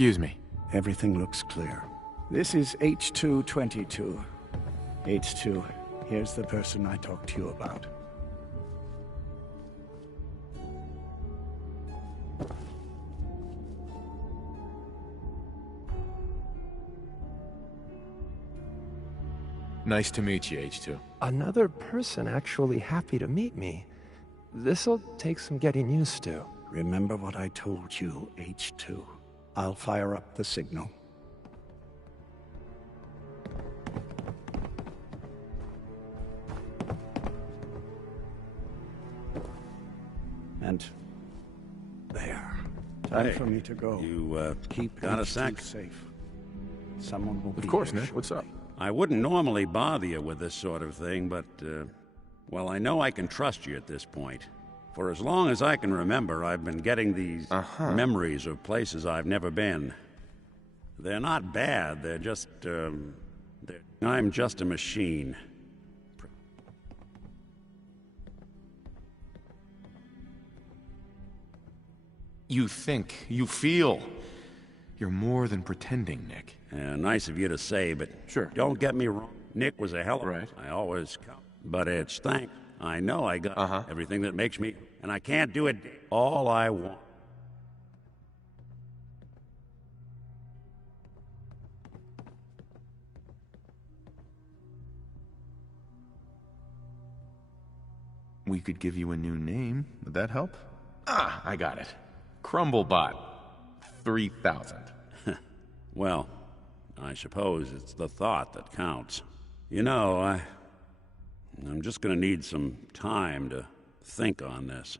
Excuse me. Everything looks clear. This is H222. H2, here's the person I talked to you about. Nice to meet you, H2. Another person actually happy to meet me. This'll take some getting used to. Remember what I told you, H2. I'll fire up the signal. And there. Time for me to go. You, keep got a H2 sec? safe. Someone will be Of course, here Nick. What's up? I wouldn't normally bother you with this sort of thing, but, well, I know I can trust you at this point. For as long as I can remember, I've been getting these memories of places I've never been. They're not bad, they're just, I'm just a machine. You think, you feel. You're more than pretending, Nick. Nice of you to say, but sure. Don't get me wrong. Nick was a hell of a... I always come. But it's thanks. I know I got everything that makes me... And I can't do it all I want. We could give you a new name. Would that help? Ah, I got it. Crumblebot. 3000. Well, I suppose it's the thought that counts. You know, I'm just gonna need some time to think on this.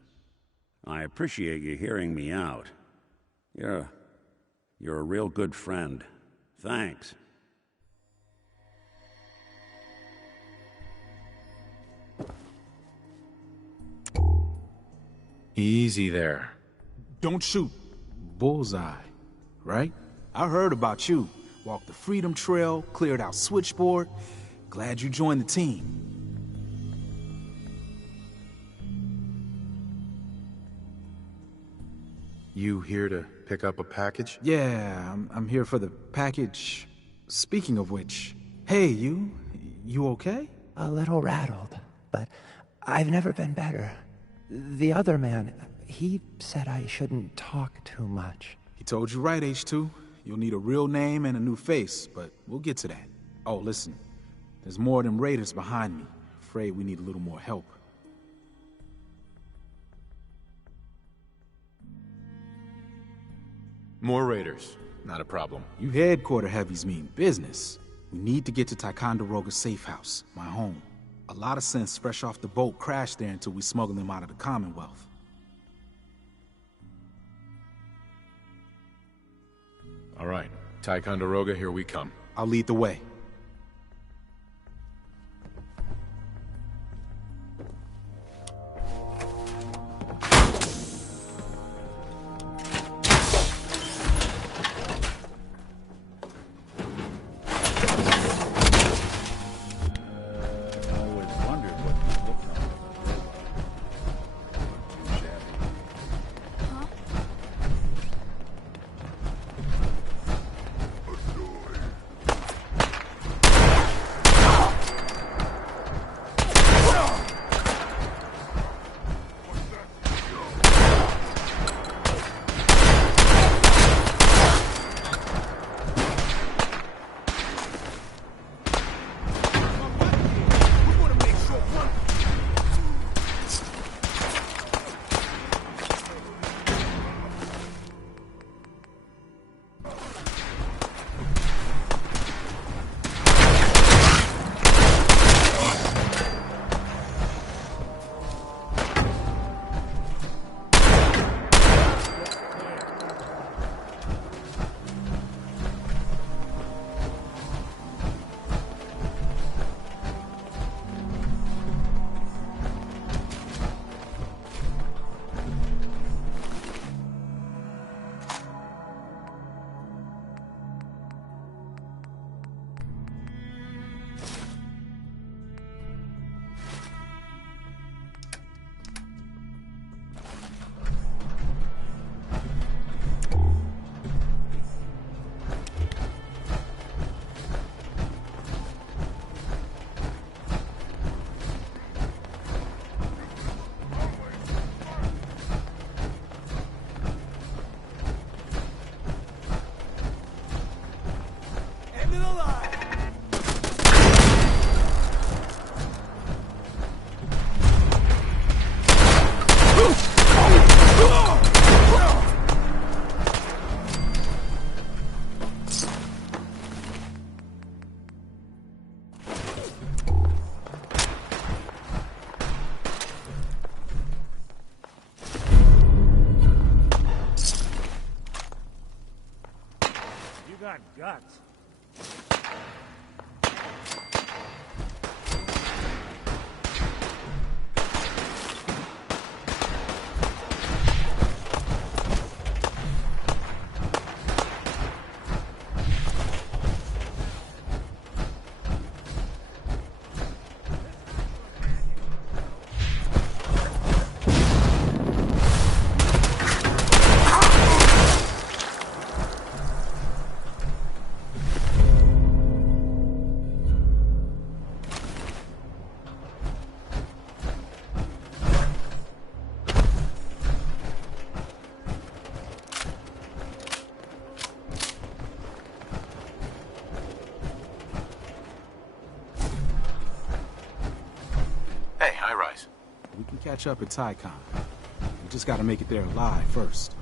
I appreciate you hearing me out. You're a real good friend. Thanks. Easy there. Don't shoot. Bullseye, right? I heard about you. Walked the Freedom Trail, cleared out Switchboard. Glad you joined the team. You here to pick up a package? Yeah, I'm here for the package. Speaking of which, hey, you okay? A little rattled, but I've never been better. The other man, he said I shouldn't talk too much. He told you right, H2. You'll need a real name and a new face, but we'll get to that. Oh, listen, there's more of them raiders behind me. Afraid we need a little more help. More raiders. Not a problem. You headquarter heavies mean business. We need to get to Ticonderoga's safe house, my home. A lot of synths fresh off the boat crashed there until we smuggled them out of the Commonwealth. All right. Ticonderoga, here we come. I'll lead the way. guts. We can catch up at Tycon. We just gotta make it there alive first.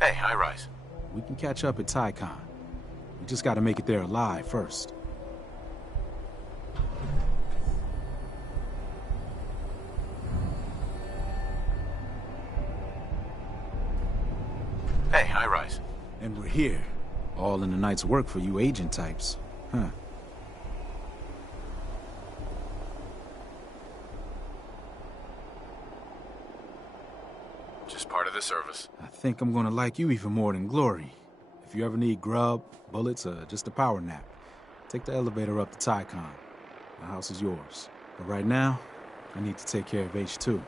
Hey, High-Rise. We can catch up at Tycon. We just gotta make it there alive first. Hey, High-Rise. And we're here. All in the night's work for you agent types. Huh. Just part of the service. I think I'm gonna like you even more than Glory. If you ever need grub, bullets, or just a power nap, take the elevator up to Tycon. The house is yours. But right now, I need to take care of H2.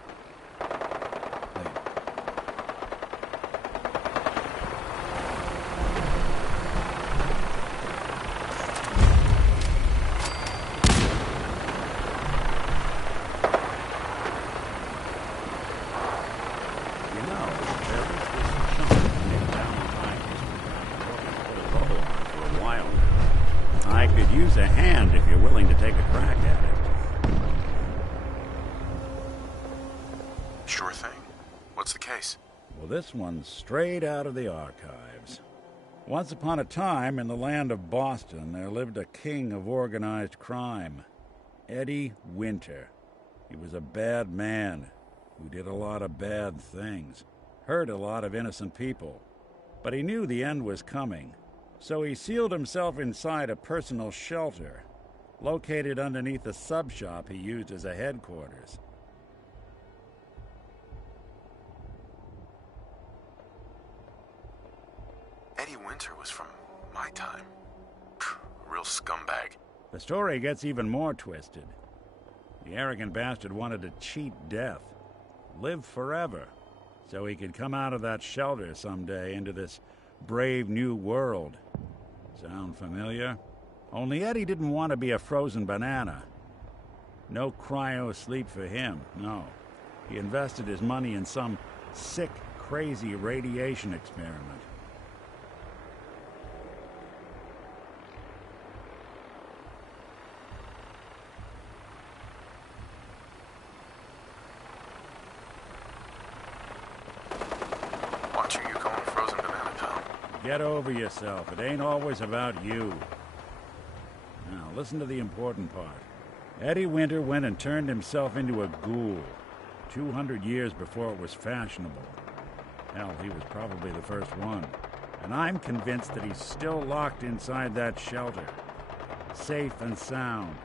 I could use a hand if you're willing to take a crack at it. Sure thing. What's the case? Well, this one's straight out of the archives. Once upon a time, in the land of Boston, there lived a king of organized crime, Eddie Winter. He was a bad man who did a lot of bad things, hurt a lot of innocent people. But he knew the end was coming. So he sealed himself inside a personal shelter, located underneath a sub-shop he used as a headquarters. Eddie Winter was from my time. Real scumbag. The story gets even more twisted. The arrogant bastard wanted to cheat death, live forever, so he could come out of that shelter someday into this brave new world. Sound familiar? Only Eddie didn't want to be a frozen banana. No cryo sleep for him, no. He invested his money in some sick, crazy radiation experiment. Watching you going frozen banana, pal. Get over yourself. It ain't always about you. Now, listen to the important part. Eddie Winter went and turned himself into a ghoul 200 years before it was fashionable. Hell, he was probably the first one. And I'm convinced that he's still locked inside that shelter, safe and sound,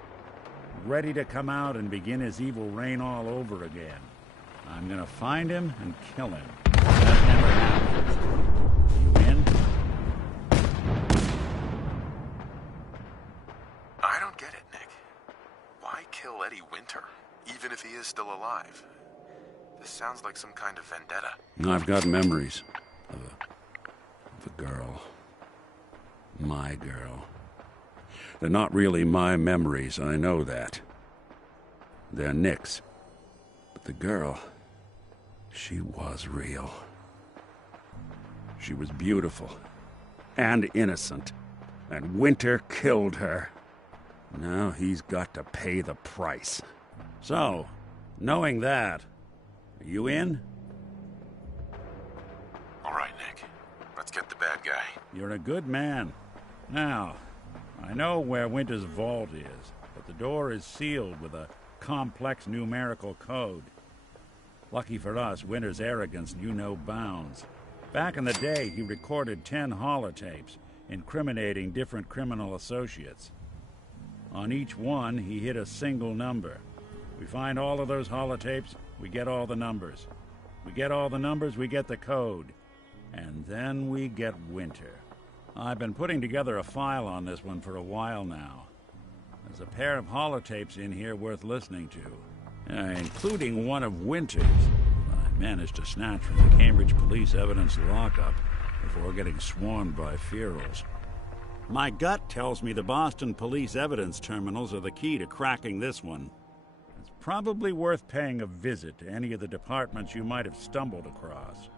ready to come out and begin his evil reign all over again. I'm gonna find him and kill him. That never happens. You in? I don't get it, Nick. Why kill Eddie Winter, even if he is still alive? This sounds like some kind of vendetta. I've got memories of a my girl. They're not really my memories, I know that. They're Nick's. But the girl, she was real. She was beautiful and innocent, and Winter killed her. Now he's got to pay the price. So, knowing that, are you in? All right, Nick. Let's get the bad guy. You're a good man. Now, I know where Winter's vault is, but the door is sealed with a complex numerical code. Lucky for us, Winter's arrogance knew no bounds. Back in the day, he recorded 10 holotapes, incriminating different criminal associates. On each one, he hit a single number. We find all of those holotapes, we get all the numbers. We get all the numbers, we get the code. And then we get Winter. I've been putting together a file on this one for a while now. There's a pair of holotapes in here worth listening to, including one of Winter's. I managed to snatch from the Cambridge Police evidence lockup before getting swarmed by ferals. My gut tells me the Boston Police evidence terminals are the key to cracking this one. It's probably worth paying a visit to any of the departments you might have stumbled across.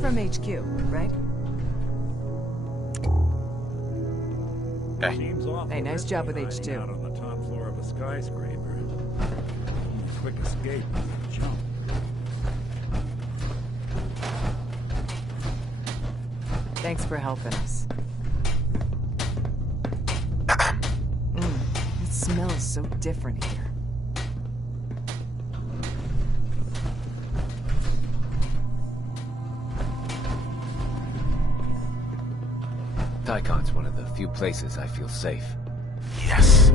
From HQ, right? Hey, nice job with hiding H2. Out on the top floor of a skyscraper. Quick escape. Jump. Thanks for helping us. It smells so different here. Tycon's one of the few places I feel safe. Yes!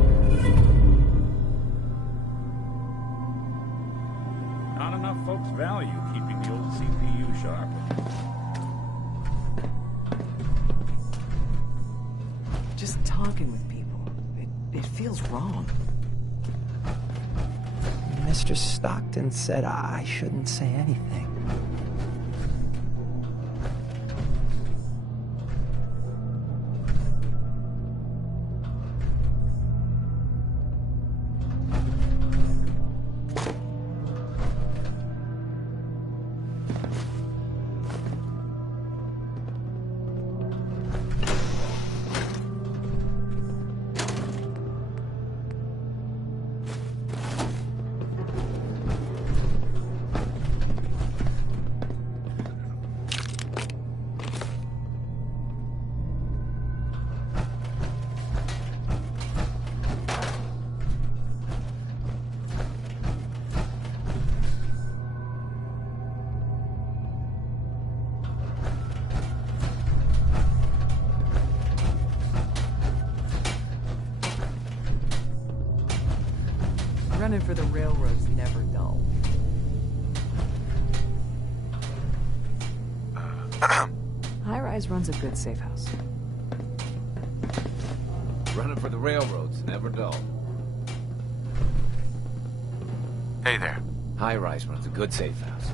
Not enough folks value keeping the old CPU sharp. Just talking with people, it feels wrong. Mr. Stockton said I shouldn't say anything. Running for the railroad's never dull. High Rise runs a good safe house. Running for the railroads, never dull. Hey there. High Rise runs a good safe house.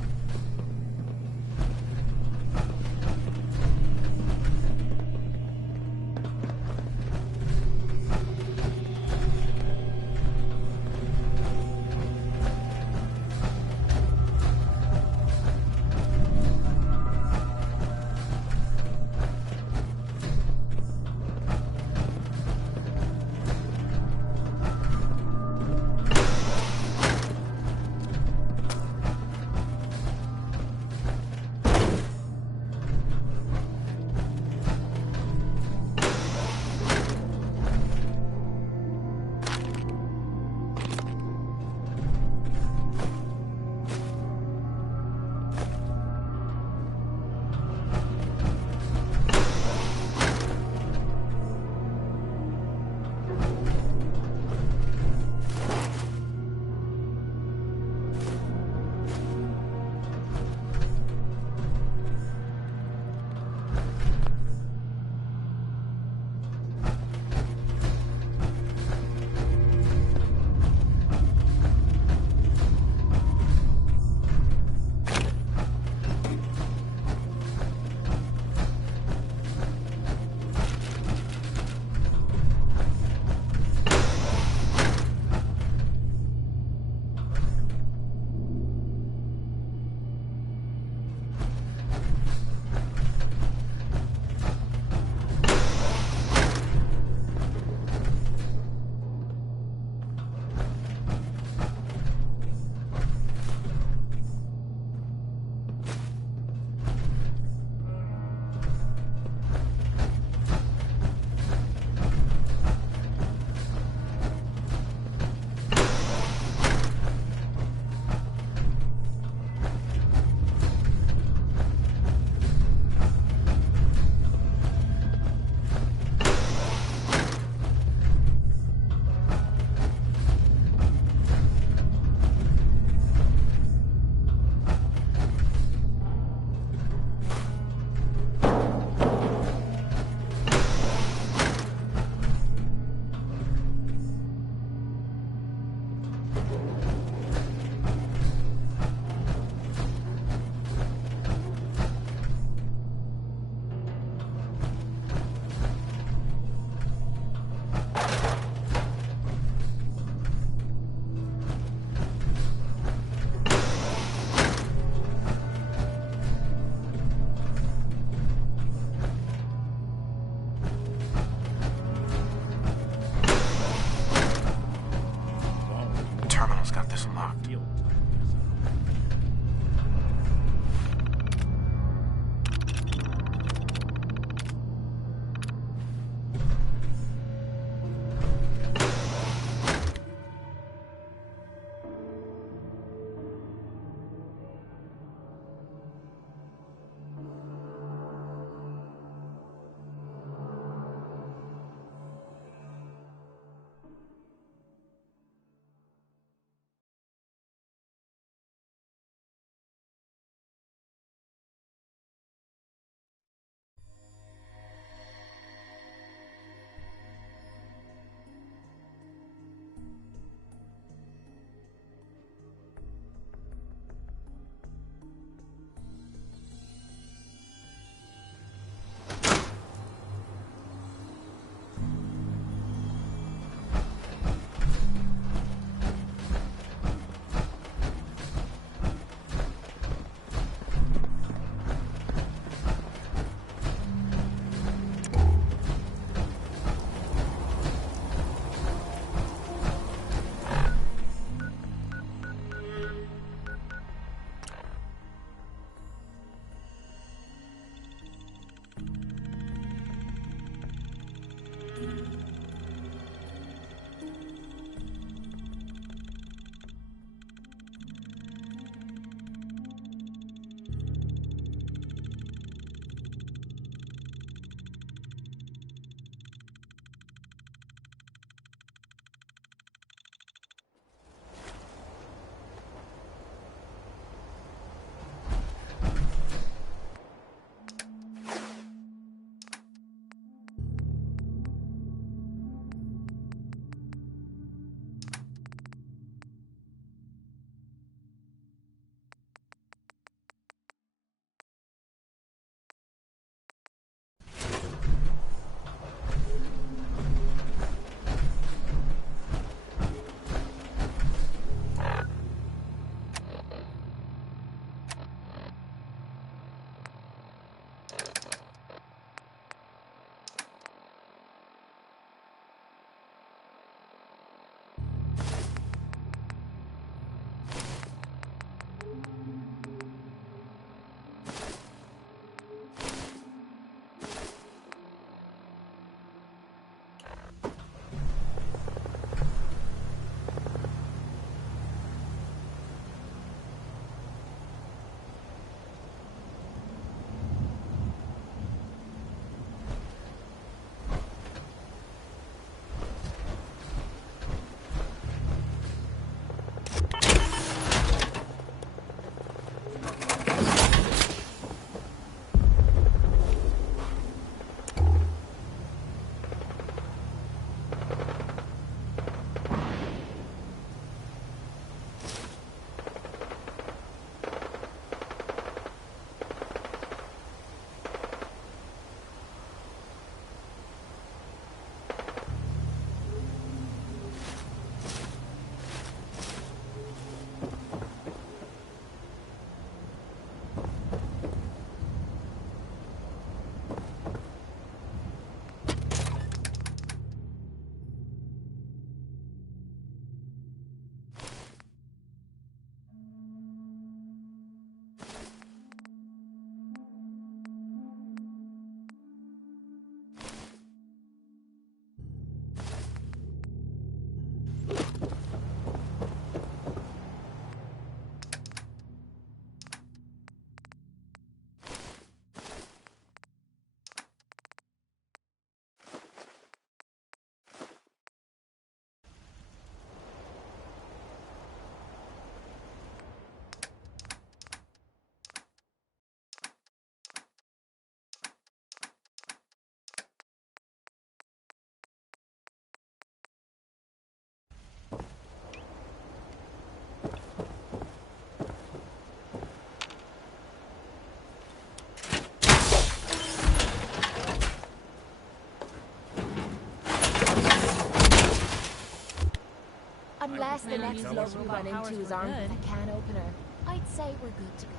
Unless the next local we run into is armed with a can opener, I'd say we're good to go.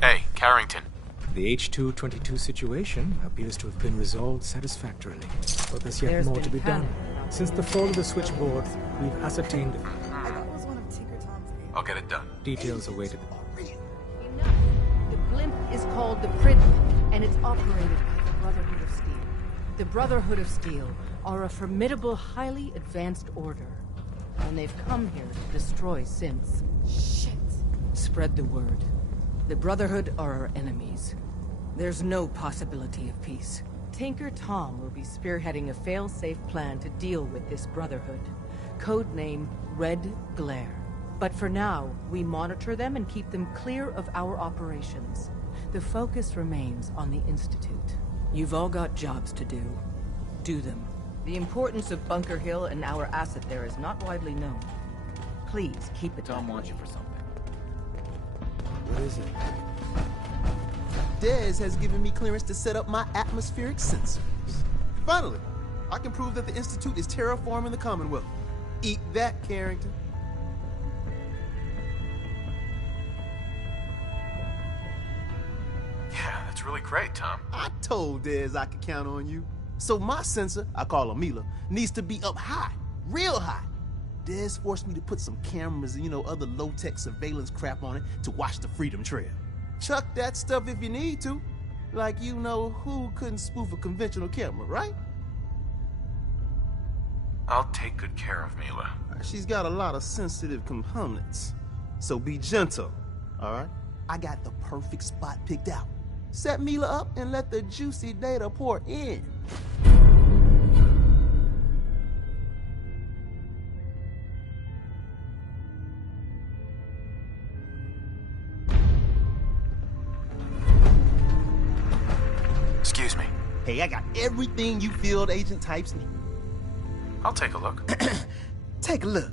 Hey, Carrington. The H-222 situation appears to have been resolved satisfactorily, but there's yet more to be done. Since the fall of the switchboard, we've ascertained... I'll get it done. Details awaited. The blimp is called the Pridlin, and it's operated by the Brotherhood of Steel. The Brotherhood of Steel are a formidable, highly advanced order, and they've come here to destroy Synths. Shit. Spread the word. The Brotherhood are our enemies. There's no possibility of peace. Tinker Tom will be spearheading a fail-safe plan to deal with this Brotherhood. Codename Red Glare. But for now, we monitor them and keep them clear of our operations. The focus remains on the Institute. You've all got jobs to do. Do them. The importance of Bunker Hill and our asset there is not widely known. Please keep it Tom wants you for something. What is it? Dez has given me clearance to set up my atmospheric sensors. Finally, I can prove that the Institute is terraforming the Commonwealth. Eat that, Carrington. Yeah, that's really great, Tom. I told Dez I could count on you. So my sensor, I call her Mila, needs to be up high, real high. Dez forced me to put some cameras and, other low-tech surveillance crap on it to watch the Freedom Trail. Chuck that stuff if you need to. Like who couldn't spoof a conventional camera, right? I'll take good care of Mila. She's got a lot of sensitive components. So be gentle, all right? I got the perfect spot picked out. Set Mila up and let the juicy data pour in. Excuse me. Hey, I got everything you field agent types need. I'll take a look. Take a look.